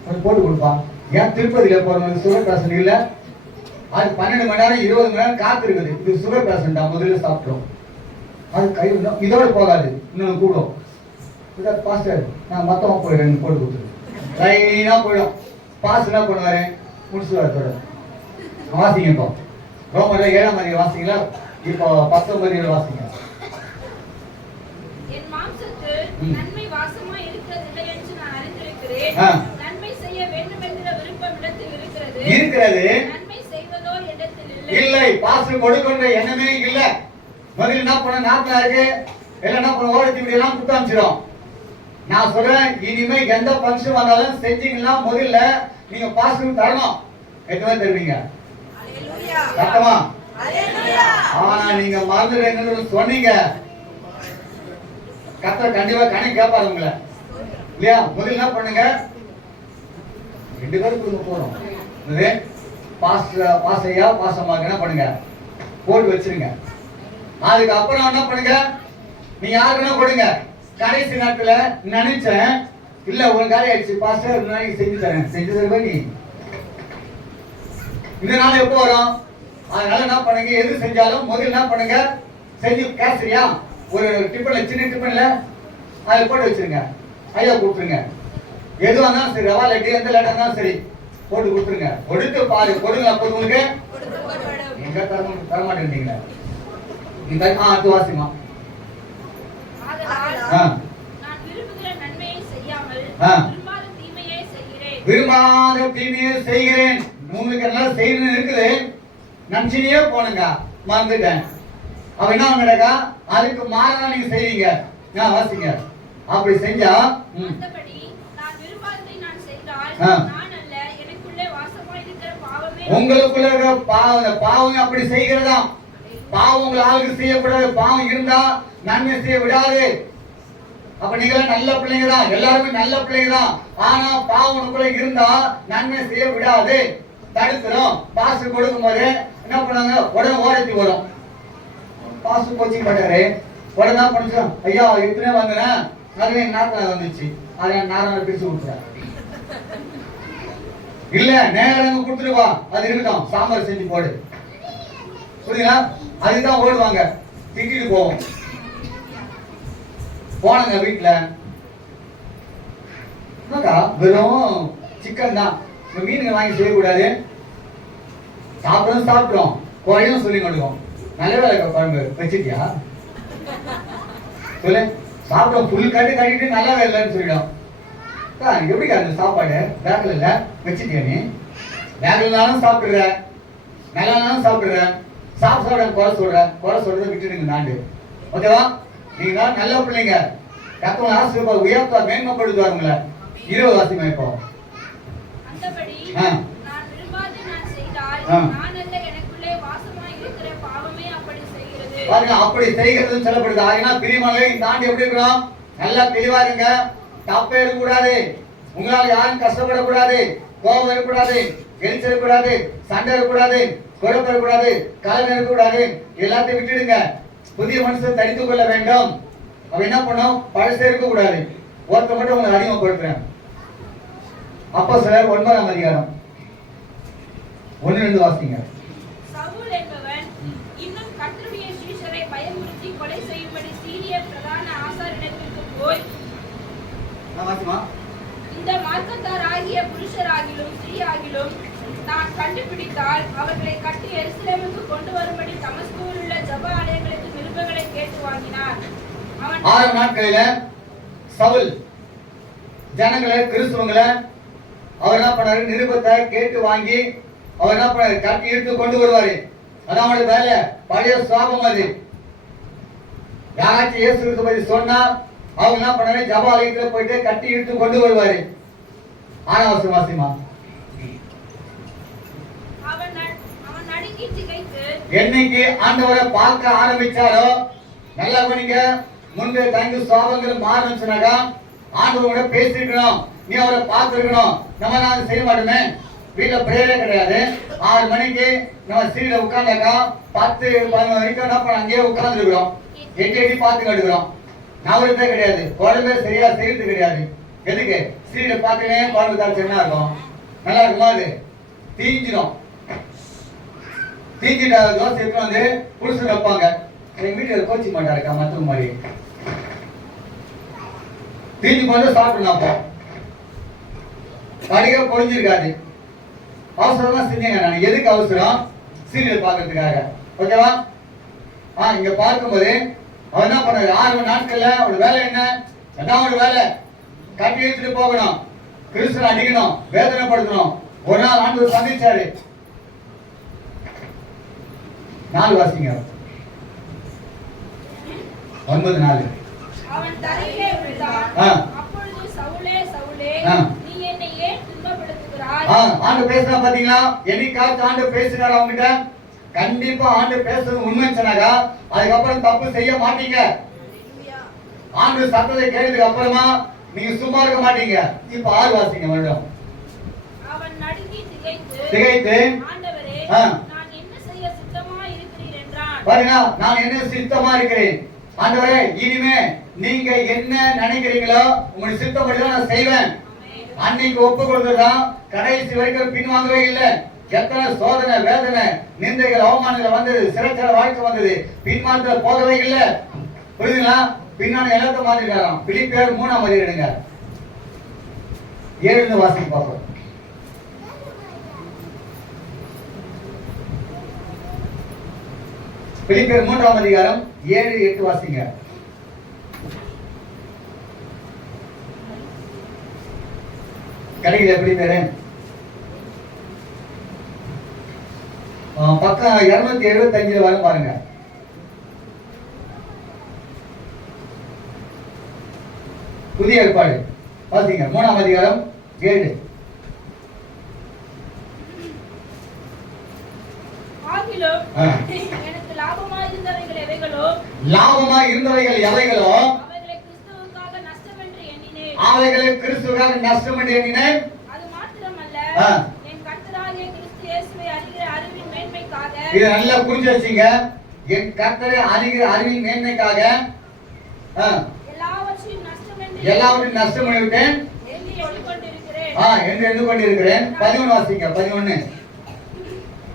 கொஞ்சம் போட்டு கொடுப்பான். ஏன் திருப்பதியில போறவங்களுக்கு சுகர் பேஷண்ட் இல்ல, அது 12 மணி நேரம் 20 மணி நேரம் காத்து இருக்குது. இது சுகர் பேஷண்ட் தான், முதல்ல சாப்பிட்டோம். அது கை இதோட போகாது, இன்னொன்று கூடும். பாஸ்டர் நான் மொத்தமாக போயிடுறேன், போட்டு கொடுத்துரு. லைனாக போயிடும். பாஸ் என்ன பண்ணுவாரு, முடிச்சுவார். வாசிங்க இப்போ ரோமர்ல 7ஆம் அதிகாரம் வாசிங்களா, இப்போ 19 வாசிங்க. என் மாம்சத்தில் நன்மை வாசமா இருக்கிறதில்லை என்று நான் அறிந்திருக்கிறேன். நன்மை செய்ய வேண்டும் என்கிற விருப்பம் இடத்தில் இருக்கிறது, நன்மை செய்வதோ இடத்தில் இல்லை. பாஸ் கொடுக்கின்ற எண்ணமே இல்லை. முதல்ல என்ன பண்ண, நாட்டில் இருக்கு எல்லாம் என்ன பண்ண, ஓடத்தி இப்படி எல்லாம் குத்தாமிச்சிடும். நான் சொல்றேன், இனிமே எந்த பங்க்ஷன் வந்தாலும் செஞ்சீங்கன்னா முதல்ல நீங்க பாஸ் தரணும். எத்தனை தருவீங்க? சத்தமா. ஆனா நீங்க மறந்துடுறீங்கன்னு சொன்னீங்க, கர்த்தர் கண்டிப்பா கணக்கு கேட்பாரு உங்களை, இல்லையா? முதல்ல என்ன பண்ணுங்க, 2 பேரும் கொடுங்க போறோம். பாஸ் ஐயா பாசமாக என்ன பண்ணுங்க, போட்டு வச்சிருங்க. அதுக்கப்புறம் என்ன பண்ணுங்க, நீ யாருக்குன்னா கொடுங்க. கடைசி நேரத்துல நினைச்சேன், இல்ல ஒரு காரியம் ஆயிடுச்சு பாஸ்டர், நாளைக்கு செஞ்சு தருவ நீ. இந்த நாள் எப்போ வரும்? அதனால என்ன பண்ணுங்க, எது செஞ்சாலும் முதல்ல என்ன பண்ணுங்க, செஞ்சு கேசரியா ஒரு டிஃபன்ல, சின்ன டிஃபன்ல அதில் போட்டு வச்சிருங்க. ஐயா கொடுத்துருங்க. எதுவாக இருந்தாலும் சரி, ரவா லட்டு எந்த லட்டா இருந்தாலும் சரி போட்டு கொடுத்துருங்க. கொடுத்து பாரு, கொடுங்க. அப்போ உங்களுக்கு எங்க தரமாட்டேன்றீங்களா? அடுத்த வாசிமா. விரும்பாத தீமையை செய்கிறேன். உங்களுக்கு எல்லாம் செய்யணும் இருக்குது, நன்றியே போனுங்க, மறந்துட்டேன். அப்ப என்ன நடக்கா, அதுக்கு மாறா நீங்க செய்வீங்க. நான் வாசிங்க. அப்படி செஞ்சா உங்களுக்குள்ள பாவம் அப்படி செய்கிறதா. பாவம் உங்களை ஆளுக்கு செய்யக்கூடாது. பாவம் இருந்தா நன்மை செய்ய விடாது. அப்ப நீங்க நல்ல பிள்ளைங்க தான், எல்லாருமே நல்ல பிள்ளைங்க தான். ஆனா பாவம் உங்களுக்குள்ள இருந்தா நன்மை செய்ய விடாது, தடுத்துரும். பாசு கொடுக்கும் போது என்ன பண்ணாங்க, உடனே ஓடத்தி வரும். பாசு கோச்சிங் பண்ணாரு, உடனே பண்ணிச்சோம். ஐயா இத்தனை வந்தேன், அதுவே எங்க நாட்டில் வந்துச்சு, அதை நாராயண பிரிச்சு கொடுத்துறேன். இல்ல நேரம் கொடுத்துருவா, அது இருக்கட்டும், சாம்பார் செஞ்சு போடு. புரியுங்களா? அதுதான் ஓடுவாங்க, திட்டிட்டு போவோம். போனங்க வீட்டுல வெறும் சிக்கன் தான், மீனுங்க வாங்கி செய்யக்கூடாது. சாப்பிட்டோம் குறையும் சொல்லி கொடுக்கும். நல்ல வேலை குழம்பு வச்சிருக்கியா சொல்லு. சாப்பிட்டோம் புல் கட்டிட்டு நல்லா இல்லைன்னு சொல்லிடும். எப்படி அந்த சாப்பாடு பேக்கில் இல்ல வச்சிருக்கியா? நீ பேக்கில்னாலும் சாப்பிடுற, நல்லானாலும் சாப்பிடுற, சாப்பிட குறை சொல்றத விட்டுடுங்க. நாண்டு ஓகேவா? நீங்க நல்ல பிள்ளைங்க, கத்தவங்க ஆசிரியப்பா உயர்த்தா மேன்மைப்படுத்துவார் உங்களை. 20 வாசிமா. இப்போ அப்படி செய்கிறது சொல்லப்படுது. ஆகினா பிரியமானவர்களே, இந்த ஆண்டு எப்படி இருக்கிறோம்? நல்லா தெளிவா இருங்க. தப்பே இருக்கக்கூடாது. உங்களால யாரும் கஷ்டப்படக்கூடாது, கோபம் இருக்கக்கூடாது, எரிச்சல் இருக்கக்கூடாது, சண்டை இருக்கக்கூடாது, குழப்பம் இருக்கக்கூடாது, கலகம் இருக்கக்கூடாது. எல்லாத்தையும் விட்டுடுங்க. புதிய மனுஷன் தனித்துக் கொள்ள வேண்டும். அவ என்ன பண்ணும், பழசே இருக்கக்கூடாது. ஒருத்த மட்டும் உங்களை அறிமுகப்படுத்துறேன். அப்போஸ்தலர் 9ஆம் அதிகாரம் 1-2 வாசிங்க. சவுல் என்பவன் இன்னும் கர்த்தருடைய சீஷரை பயமுறுத்தி கொலை செய்யும்படி சீரிய பிரதான ஆசாரியனிடத்திற்கு போய் நான் வாசிமா. இந்த மார்க்கத்தார் ஆகிய புருஷராகிலும் ஸ்திரீயாகிலும் நான் கண்டுபிடித்தால் அவர்களை கட்டி எருசலேமுக்கு கொண்டு வரும்படி தமஸ்குவில் உள்ள ஜெப ஆலயங்களுக்கு நிருபங்களை கேட்டு வாங்கினார். 6 நாட்களில சவுல் ஜனங்களை கிறிஸ்துவங்களை அவர் என்ன பண்ணாரு, நிருபத்தை கேட்டு வாங்கி அவர் என்ன பண்ணாரு, கட்டி இழுத்து கொண்டு வருவாரு. அதான் அவனுடைய வேலை, பழைய சுவாபம் அது. யாராச்சும் இயேசு கிறிஸ்து பத்தி சொன்னா அவங்க என்ன பண்ணாரு, ஜெப ஆலயத்துல போயிட்டு கட்டி இழுத்து கொண்டு வருவாரு. 6வது வாசிமா. என்னைக்கு ஆண்டவரை பார்க்க ஆரம்பிச்சாரோ, நல்லா பண்ணிங்க, முன்பே தங்கி சுவாபங்கள் மாறணும்னாக்கா ஆண்டவரோட பேசிருக்கணும், நீ அவரை பார்த்துருக்கணும். நம்ம நான் செய்ய மாட்டோமே, வீட்டுல பிரேயரே கிடையாது. 6 மணிக்கு நம்ம சீட்ல உட்கார்ந்தாக்கா 10-11 வரைக்கும் நம்ம அங்கேயே உட்கார்ந்து இருக்கிறோம், எட்டி பார்த்து கட்டுக்கிறோம். நவரத்தே கிடையாது, குழம்பே சரியா செய்யறது கிடையாது. எதுக்கு? சீடை பார்த்துனே குழம்பு தாச்சுன்னா இருக்கும், நல்லா இருக்குமா? அது தீஞ்சிடும். தீஞ்சிட்ட தோசை எடுத்து வந்து புதுசு வைப்பாங்க. எங்க வீட்டுல கோச்சி மாட்டாருக்கா மத்தவங்க மாதிரி தீஞ்சு போது சாப்பிடலாம். அப்போ கடிக பொழிஞ்சிருக்காது. அவசரமா செஞ்சீங்க. நான் எதுக்கு அவசரம்? சீரியல் பார்க்கறதுக்காக. ஓகேவா? இங்க பார்க்கும்போது அவர் என்ன பண்ணாரு, 6 நாட்கள்ல ஒரு வேலை என்ன? அதான் ஒரு வேலை, கட்டி எடுத்துட்டு போகணும், கிறிஸ்துவை அடிக்கணும், வேதனைப்படுத்தணும். ஒரு நாள் ஆண்டவர் சந்திச்சாரு. 4 வாசிங்க. 9:4. அவன் தரையிலே விழுந்தான். அப்பொழுது சவுலே சவுலே, நீ என்னை ஏன் துன்பப்படுத்துகிறாய்? ஆண்டவர் பேசுறா பாத்தீங்களா? என்னைக்காச்சும் ஆண்டவர் பேசுறாரு அவங்ககிட்ட? கண்டிப்பா ஆண்டவர் பேசுறது உண்மைன்னு சொன்னாக்கா அதுக்கப்புறம் தப்பு செய்ய மாட்டீங்க. ஆண்டவர் சத்தத்தை கேட்டதுக்கு அப்புறமா நீங்க சும்மா இருக்க மாட்டீங்க. இப்ப 6 வாசிங்க. வருடம் அவன் நடுங்கி திகைத்து, ஆண்டவரே, நான் என்ன செய்ய சித்தமா இருக்கிறீர் என்றான். பாருங்க, நான் என்ன சித்தமா இருக்கிறேன் ஆண்டவரே, இனிமே நீங்க என்ன நினைக்கிறீங்களோ உங்களுடைய சித்தப்படி தான் நான் செய்வேன். அன்னைக்கு ஒப்பு கொடுத்ததுதான் கடைசி வரைக்கும் பின்வாங்கவே இல்லை. எத்தனை சோதனை, வேதனை, நிந்தைகள், அவமானங்கள் வந்தது, சிறைச்சாலை வாழ்க்கை வந்தது, பின்மாற்ற போகவே இல்லை. புரியுதுங்களா? பின்னாடி எல்லாத்த மாத்திருக்காராம். பிலிப்பியர் 3ஆம் அதிகாரம் 7 வாசிங்க பார்ப்போம். பிலிப்பியர் 3ஆம் அதிகாரம் 7-8 வாசிங்க. கடையில் எப்படி பேரு? பக்கம் 275 வரும் பாருங்க. புதிய ஏற்பாடு வாசிங்க. 3ஆம் அதிகாரம் 7. ஆகிலும் எனக்கு லாபமாய் இருந்தவைகள் எவைகளோ, அவைகளை கிறிஸ்துவுக்காக நஷ்டம் என்று எண்ணினேன். அது மாத்திரமல்ல, என் கர்த்தராகிய கிறிஸ்து இயேசுவை அறிகிற அறிவின் மேன்மைக்காக. இத நல்லா புரிஞ்சு வச்சீங்க. என் கர்த்தரை அறிகிற அறிவின் மேன்மைக்காக எல்லாவற்றையும் நஷ்டம் பண்ணிவிட்டேன் என்று எண்ணிக்கொண்டிருக்கிறேன். என்று எண்ணிக்கொண்டிருக்கிறேன். 11 வாசிங்க. 11.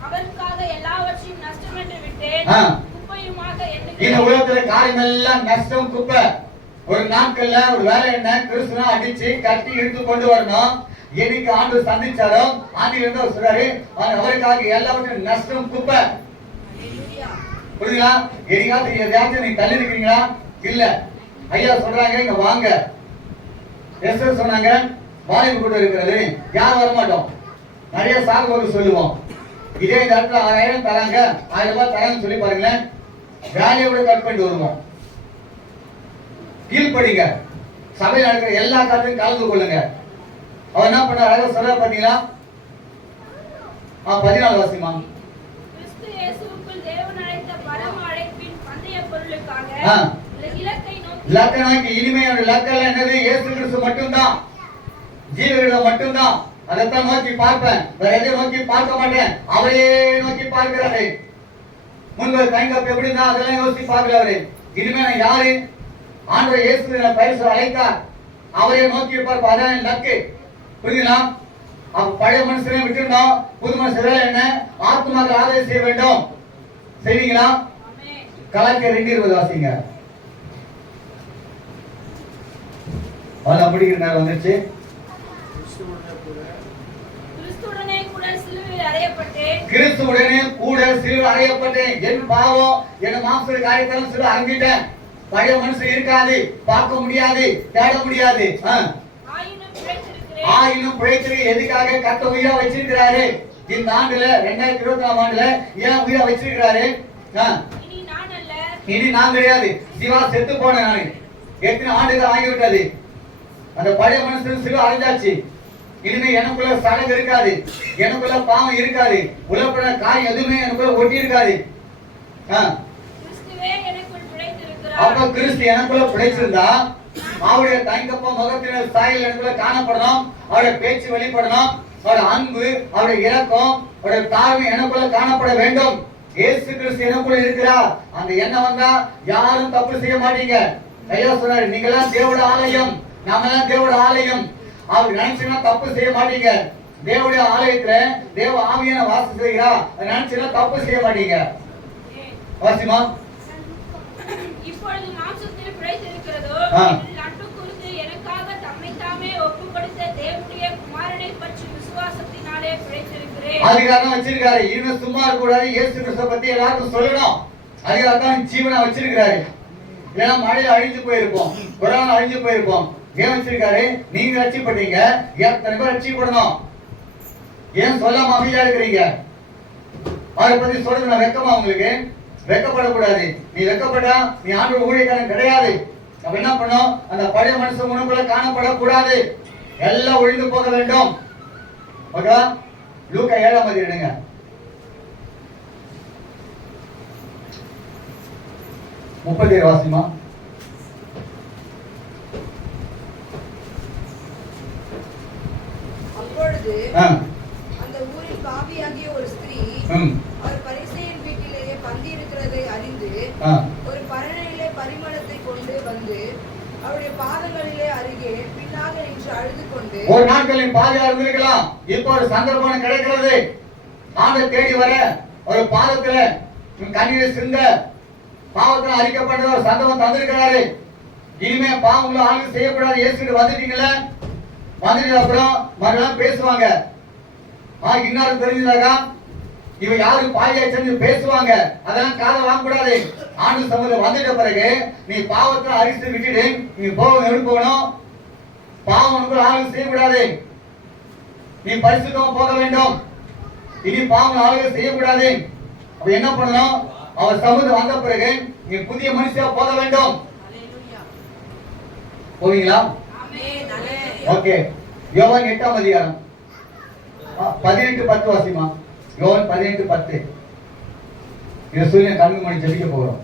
அவருக்காக எல்லாவற்றையும் நஷ்டம் என்று விட்டேன், குப்பையுமாக எண்ணுகிறேன். இந்த உலகத்துல காரியம் எல்லாம் நஷ்டம், குப்பை. ஒரு நாட்கள்ல ஒரு வேலை என்ன, கிறிஸ்துவ அடிச்சு கட்டி இழுத்து கொண்டு வரணும். என்னைக்கு ஆண்டு சந்திச்சாரோ ஆண்டு இருந்து அவர் சொல்றாரு, அவருக்காக எல்லாவற்றையும் நஷ்டம், குப்பை. புரியுதுங்களா? என்னைக்காவது எதையாச்சும் நீங்க தள்ளி இருக்கிறீங்களா? இல்ல. ஐயா சொல்றாங்க, இங்க வாங்க. எஸ்எஸ் சொன்னாங்க, வாலிபு கூட இருக்கிறது, யாரும் வரமாட்டோம். நிறைய சாகுபோக்கு சொல்லுவோம். இதே இந்த இடத்துல 6000 தராங்க, 1000 ரூபாய் தராங்கன்னு சொல்லி பாருங்களேன், வேலையை கூட கட் பண்ணிட்டு வருவோம். கீழ்படிங்க, சபையில் நடக்கிற எல்லா காலத்தையும் கலந்து கொள்ளுங்க. அவர் என்ன பண்ண அழகா சொல்ற பாத்தீங்களா? 14 வாசிமா. கிறிஸ்து இயேசுவுக்குள் தேவன் அழைத்த பரம அழைப்பின் பந்தய பொருளுக்காக இலக்கை நோக்கி. இனிமையோட இலக்கெல்லாம் என்னது? இயேசு கிறிஸ்து மட்டும்தான், ஜீவகிரதம் மட்டும்தான். அதைத்தான் நோக்கி பார்ப்பேன், வேற எதையும் நோக்கி பார்க்க மாட்டேன். அவரே நோக்கி பார்க்கிறாரு. முன்பு கைங்கப் எப்படி இருந்தா அதெல்லாம் யோசிச்சு பார்க்கிறாரு. இனிமே நான் யாரு? ஆண்டவர் இயேசு பரிசு அழைத்தார், அவரே நோக்கி இருப்பார். அதான் லக்கு. புரியுதுங்களா? அப்ப பழைய மனுஷனே விட்டுருந்தோம், புது மனுஷன் வேலை என்ன? ஆத்மாக்கள் ஆதரவு செய்ய வேண்டும். செய்வீங்களா? கலாத்தியர் 2:20 வாசிங்க. அவ்வளவு முடிக்கிற நேரம் வந்துருச்சு. கிறிஸ்துவுடனே கூட சிலுவையில் அறையப்பட்டேன். கிறிஸ்துவுடனே கூட சிலுவையில் அறையப்பட்டேன். என் பாவம் என் மாம்ச காரியத்தாலும் சிலுவை அறைஞ்சிட்டேன். பழைய மனுஷன் இருக்காது, பார்க்க முடியாது, தேட முடியாது. ஆயினும் பிழைச்சிருக்கு. எதுக்காக கட்ட உயிரா வச்சிருக்கிறாரு? இந்த ஆண்டுல 2024 ஆண்டுல ஏன் உயிரா வச்சிருக்கிறாரு? இனி நான் கிடையாது, சிவா செத்து போனேன். நானு எத்தனை ஆண்டுகள் ஆகிவிட்டது. அந்த பழைய மனுஷன் சிலுவை அடைஞ்சாச்சு. இனிமே எனக்குள்ள சடங்கு இருக்காது, எனக்குள்ள பாவம் இருக்காது, உலகப்பட காரியம் எதுவுமே எனக்குள்ள ஒட்டி இருக்காது. அப்ப கிறிஸ்து எனக்குள்ள பிழைச்சிருந்தா அவருடைய தங்கப்ப முகத்தினர் சாயல் எனக்குள்ள காணப்படணும், அவருடைய பேச்சு வெளிப்படணும், அவருடைய அன்பு, அவருடைய இரக்கம், அவருடைய தாழ்மை எனக்குள்ள காணப்பட வேண்டும். இயேசு கிறிஸ்து எனக்குள்ள இருக்கிறார். அந்த எண்ணம் வந்தா யாரும் தப்பு செய்ய மாட்டீங்க. ஐயா சொன்னாரு, நீங்களாம் தேவட ஆலயம், நாமெல்லாம் தேவட ஆலயம். அவர் நினைச்சுன்னா தப்பு செய்ய மாட்டீங்க. தேவடைய ஆலயத்துல தேவ ஆவியான வாசம் செய்கிறா, நினைச்சுன்னா தப்பு செய்ய மாட்டீங்க. வாசிமா, இப்பொழுது மாம்சத்தில் பிழைத்திருக்கிறதோ நட்பு குறித்து எனக்காக தம்மை தாமே ஒப்புக் கொடுத்த தேவனுடைய குமாரனை பற்றி விசுவாசத்தினாலே பிழைத்திருக்கிறேன். அதிகாரம் வச்சிருக்காரு. இன்னும் சும்மா இருக்க கூடாது. இயேசு கிறிஸ்துவ பத்தி எல்லாருக்கும் சொல்லணும். அதிகாரம் ஜீவனா வச்சிருக்காரு. ஏன்னா மழையில அழிஞ்சு போயிருப்போம், கொரோனா அழிஞ்சு போயிருப்போம். ஏன் வச்சிருக்காரு? நீங்க ரட்சிப்பட்டீங்க, எத்தனை பேர் ரட்சிக்கப்படணும்? ஏன் சொல்லாம அமைதியா இருக்கிறீங்க? அவரை பத்தி சொல்றது நான் வெக்கமா? உங்களுக்கு வெக்கப்படக்கூடாது. நீ வெக்கப்பட்டா நீ ஆண்டவர் ஊழியக்காரன் கிடையாது. அப்ப என்ன பண்ணும்? அந்த பழைய மனுஷன் உனக்குள்ள காணப்படக்கூடாது. எல்லாம் ஒழிந்து போக வேண்டும். ஓகே, லூக்கா 7ஆம் அதிகாரம் எடுங்க. முப்பது வாசிமா. அப்பொழுது அந்த ஊரில் பாவியாகிய ஒரு ஸ்திரீ அவர் பரிசேயன் வீட்டிலேயே பந்தி இருக்கிறதை அறிந்து ஒரு பரணையிலே பரிமளத்தை கொண்டு வந்து அவருடைய பாதங்களிலே அருகே பின்னாக நின்று அழுது கொண்டு. ஒரு நாட்களின் பாதையா இருந்திருக்கலாம். இப்போ ஒரு சந்தர்ப்பம் கிடைக்கிறது. ஆண்டவர் தேடி வர ஒரு பாதத்துல கண்ணீர் சிந்த பாவத்தில் அறிக்கப்பட்ட ஒரு சந்தர்ப்பம் தந்திருக்கிறாரு. இனிமே பாவங்களை ஆளுநர் செய்யக்கூடாது. இயேசு வந்துட்டீங்களா? வந்துட்டு அப்புறம் மறுநாள் பேசுவாங்க. இன்னொரு தெரிஞ்சதாக்கா இவ யாரு பாயாச்சு பேசுவாங்க. அதெல்லாம் காதை வாங்க கூடாது. ஆண்டு சமூகம் வந்துட்ட பிறகு நீ பாவத்தை அரிசி விட்டுடு. நீ போகணும். பாவம் ஆளுநர் செய்யக்கூடாது. நீ பரிசுத்தமா போக வேண்டும். இனி பாவம் ஆளுநர் செய்யக்கூடாது. அப்ப என்ன பண்ணணும்? அவர் சமூகம் வந்த பிறகு நீ புதிய மனுஷியா போக வேண்டும். போவீங்களா? ஓகே, யோவான் 8ஆம் அதிகாரம் 18:10 வாசிமா. யோவான் 18:10. இதை சொல்லி கண்ணு மணி ஜெபிக்க போறோம்.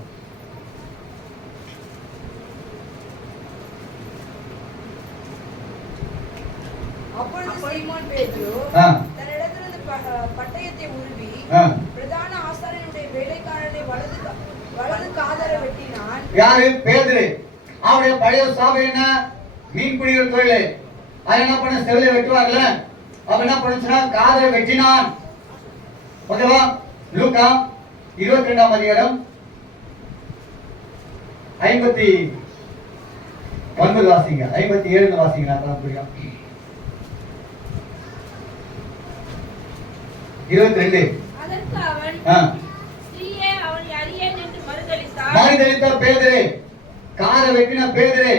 அப்பொழுது சீமோன் பேதுரு தன்னிடத்திலிருந்து பட்டயத்தை உருவி பிரதான ஆசாரியனுடைய வேலைக்காரனை வலது காதர வெட்டினான். யாரு? பேதுரு. அவருடைய பழைய சாபம் என்ன? மீன் பிடிக்கிற தொழில். அது என்ன பண்ண? செவிலை வெட்டுவார்ல. அவ என்ன பண்ணுச்சுன்னா காதரை வெட்டினான். ஓகேவா? லூக்கா 22ஆம் அதிகாரம் 59 வாசிங்க. 57 வாசிங்க. நான் புரியும். 22. அதற்கு அவன் ஸ்ரீயே அவனை அறியேன் என்று மறுதலித்தான். மறுதலித்த பேதுரு, காதை வெட்டின பேதுரு.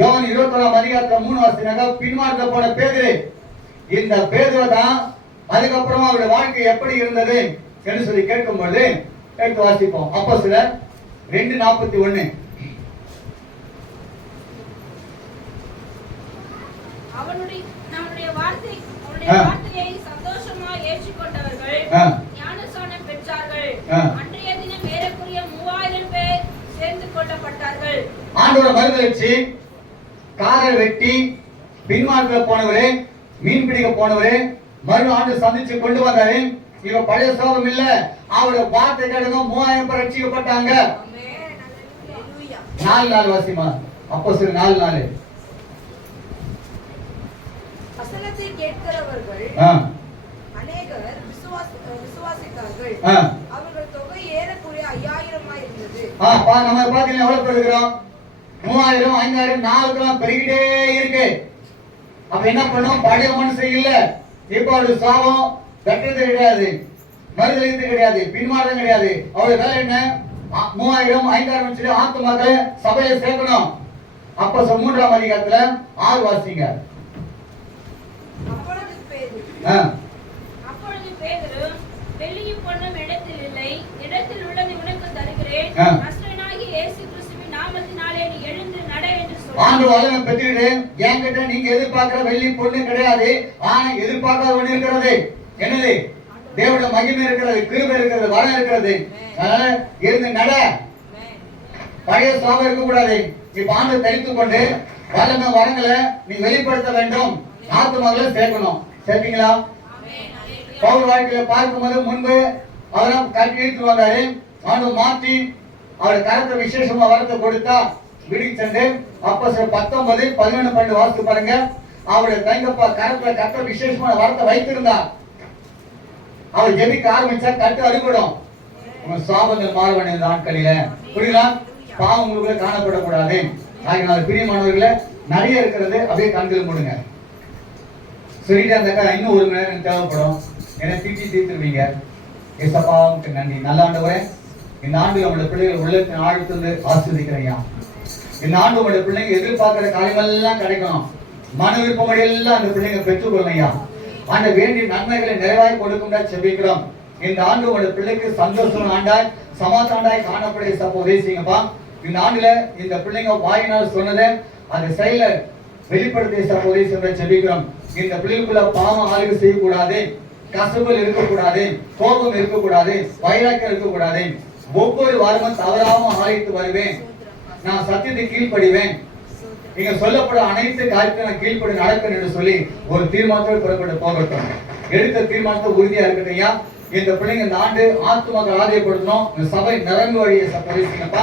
யோவான் 21ஆம் அதிகாரத்துல 3 வாசினாங்க. பின்மார்க்க போன பேதுரு. இந்த பேதுரு தான் அதுக்கப்புறமா அவருடைய வாழ்க்கை எப்படி இருந்தது என்று சொல்லி கேட்கும்போது எடுத்து வாசிப்போம். அப்போஸ்தலர் 2:41. அவனுடைய வார்த்தையை சந்தோஷமா ஏற்றுக்கொண்டவர்கள் ஞானஸ்நானம் பெற்றார்கள். அன்றைய தினம் ஏறக்குறைய 3000 பேர் சேர்ந்து கொள்ளப்பட்டார்கள். ஆண்டவரை மறுதலிச்சு காரை வெட்டி பின்மார்க்க போனவரே, மீன் பிடிக்க போனவரே, மறு ஆண்டு சந்திச்சு கொண்டு வந்தாரு. இவ பழைய சோகம் இல்ல. அவருடைய வார்த்தை கேடுங்க 3000 பேர் ரட்சிக்கப்பட்டாங்க. 4 வாசிமா. அப்போஸ்தலர் 4. வசனத்தை கேட்கிறவர்கள் அநேகர் விசுவாசித்தார்கள். அவர்கள் தொகை ஏறக்குறைய 5000 இருந்தது. நம்ம பாத்தீங்கன்னா எவ்வளவு பேர் இருக்கிறோம்? 3000 5000 நாளுக்கெல்லாம் பெருகிட்டே இருக்கு. அப்ப என்ன பண்ணும்? பழைய மனுஷன் இல்ல. இப்ப அவருடைய சாபம் கட்டுறது கிடையாது, மறுதளித்து கிடையாது, பின்மாற்றம் கிடையாது. அவருடைய வேலை என்ன? 3000 5000 சொல்லி ஆத்துமாக்களை சபையில சேர்க்கணும். அப்ப 3ஆம் அதிகாரத்துல 6 வாசிங்க. அப்பொழுது பேதுரு, வெள்ளியும் பொன்னும் இடத்தில் இல்லை, இடத்தில் உள்ளதை உனக்கு தருகிறேன், நசரேயனாகிய இயேசு கிறிஸ்துவின் நாமத்தினாலே நீ எழுந்து நட என்று சொன்னார். ஆண்டு வல்லமை பெற்றுக்கிட்டு என்கிட்ட நீங்க எதிர்பார்க்கிற வெள்ளி பொண்ணு கிடையாது, ஆனா எதிர்பார்க்காத ஒண்ணு இருக்கிறது. என்னது? தேவனுடைய மகிமை இருக்கிறது, கிருபை இருக்கிறது, வரம் இருக்கிறது. அதனால இருந்து நட. பழைய சுவாபம் இருக்க கூடாது. இப்ப ஆண்டு தரித்துக் கொண்டு வல்லமை வரங்களை நீ வெளிப்படுத்த வேண்டும். ஆத்துமாக்களை சேர்க்கணும். சேர்ப்பீங்களா? பவுல் வாழ்க்கையில பார்க்கும்போது முன்பு அவரும் கல்வி இழுத்து வந்தாரு. ஆண்டு மாற்றி அவருடைய கருத்தை விசேஷமா வரத்தை கொடுத்தா விடி சென்று அப்போஸ்தலர் 19 11 12 வாசித்து பாருங்க. அவருடைய தங்கப்பா கருத்துல கத்த விசேஷமான வரத்தை வைத்திருந்தார். அவர் ஜெபிக்க ஆரம்பிச்சா கட்டு அறுபடும். உங்க சாபங்கள் மாற வேண்டிய நாட்களில புரியுதா? பாவம் உங்களுக்குள்ள காணப்படக்கூடாது. ஆகினால பிரியமானவர்களே, நிறைய இருக்கிறது. அப்படியே கண்கள் மூடுங்க. சொல்லிட்டு அந்த இன்னும் 1 மணி நேரம் தேவைப்படும். என்ன திட்டி தீர்த்துருவீங்க. ஏசப்பாவுக்கு நன்றி. நல்ல ஆண்டவரே, இந்த ஆண்டு நம்முடைய பிள்ளைகள் உள்ளத்தின் ஆழ்த்து ஆஸ்வதிக்கிறையா. இந்த ஆண்டு உங்களுடைய பிள்ளைங்க எதிர்பார்க்கிற காரியமெல்லாம் கிடைக்கணும். மன விருப்பம் அந்த பிள்ளைங்க பெற்றுக்கொள்ளையா. அந்த வேண்டிய நன்மைகளை நிறைவாய் கொடுக்கும் செபிக்கிறோம். இந்த ஆண்டு உங்களுடைய பிள்ளைக்கு சந்தோஷம் ஆண்டாய் சமாதானாய் காணப்படைய சப்போதேசிங்கப்பா. இந்த ஆண்டுல இந்த பிள்ளைங்க வாயினால் சொன்னதை அந்த செயல வெளிப்படுத்திய சப்போதேசி செபிக்கிறோம். இந்த பிள்ளைக்குள்ள பாவம் ஆய்வு செய்யக்கூடாது, கசப்புகள் இருக்கக்கூடாது, கோபம் இருக்கக்கூடாது, வைராக்கியம் இருக்கக்கூடாது. ஒவ்வொரு வாரமும் தவறாம ஆலயத்து வருவேன், நான் சத்தியத்தை கீழ்ப்படிவேன், நீங்க சொல்லப்பட அனைத்து காரியத்தை நான் கீழ்ப்படி நடப்பேன் என்று சொல்லி ஒரு தீர்மானத்தோடு புறப்பட்டு போகட்டும். எடுத்த தீர்மானத்தை உறுதியா இருக்கட்டையா. இந்த பிள்ளைங்க இந்த ஆண்டு ஆத்துமாக்கள் ஆதாயப்படுத்தணும். இந்த சபை நிரம்பு வழியை சப்பரிசிங்கப்பா.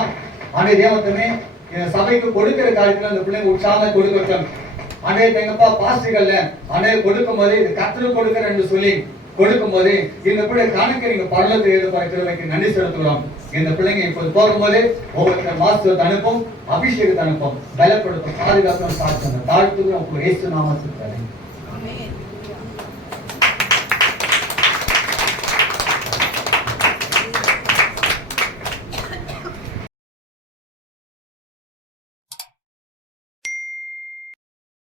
அன்றைய தேவத்தமே இந்த சபைக்கு கொடுக்கிற காரியத்துல இந்த பிள்ளைங்க உற்சாகம் கொடுக்கட்டும். அன்றைய எங்கப்பா பாஸ்டர்கள்ல அன்றைய கொடுக்கும் போது இது கர்த்தருக்கு கொடுக்கிறேன் என்று சொல்லி கொடுக்கும் போது இந்த பிள்ளை கணக்கு நீங்க பரலத்தில் எழுதப்பட நன்றி செலுத்துகிறோம். இந்த பிள்ளைங்க இப்போது போகும்போது ஒவ்வொருத்தர் மாஸ்டர் அனுப்பும், அபிஷேகத்தை அனுப்பும், பலப்படுத்தும், பாதுகாப்பும், சாட்சி தாழ்த்துகிறோம். இயேசு நாமத்தில்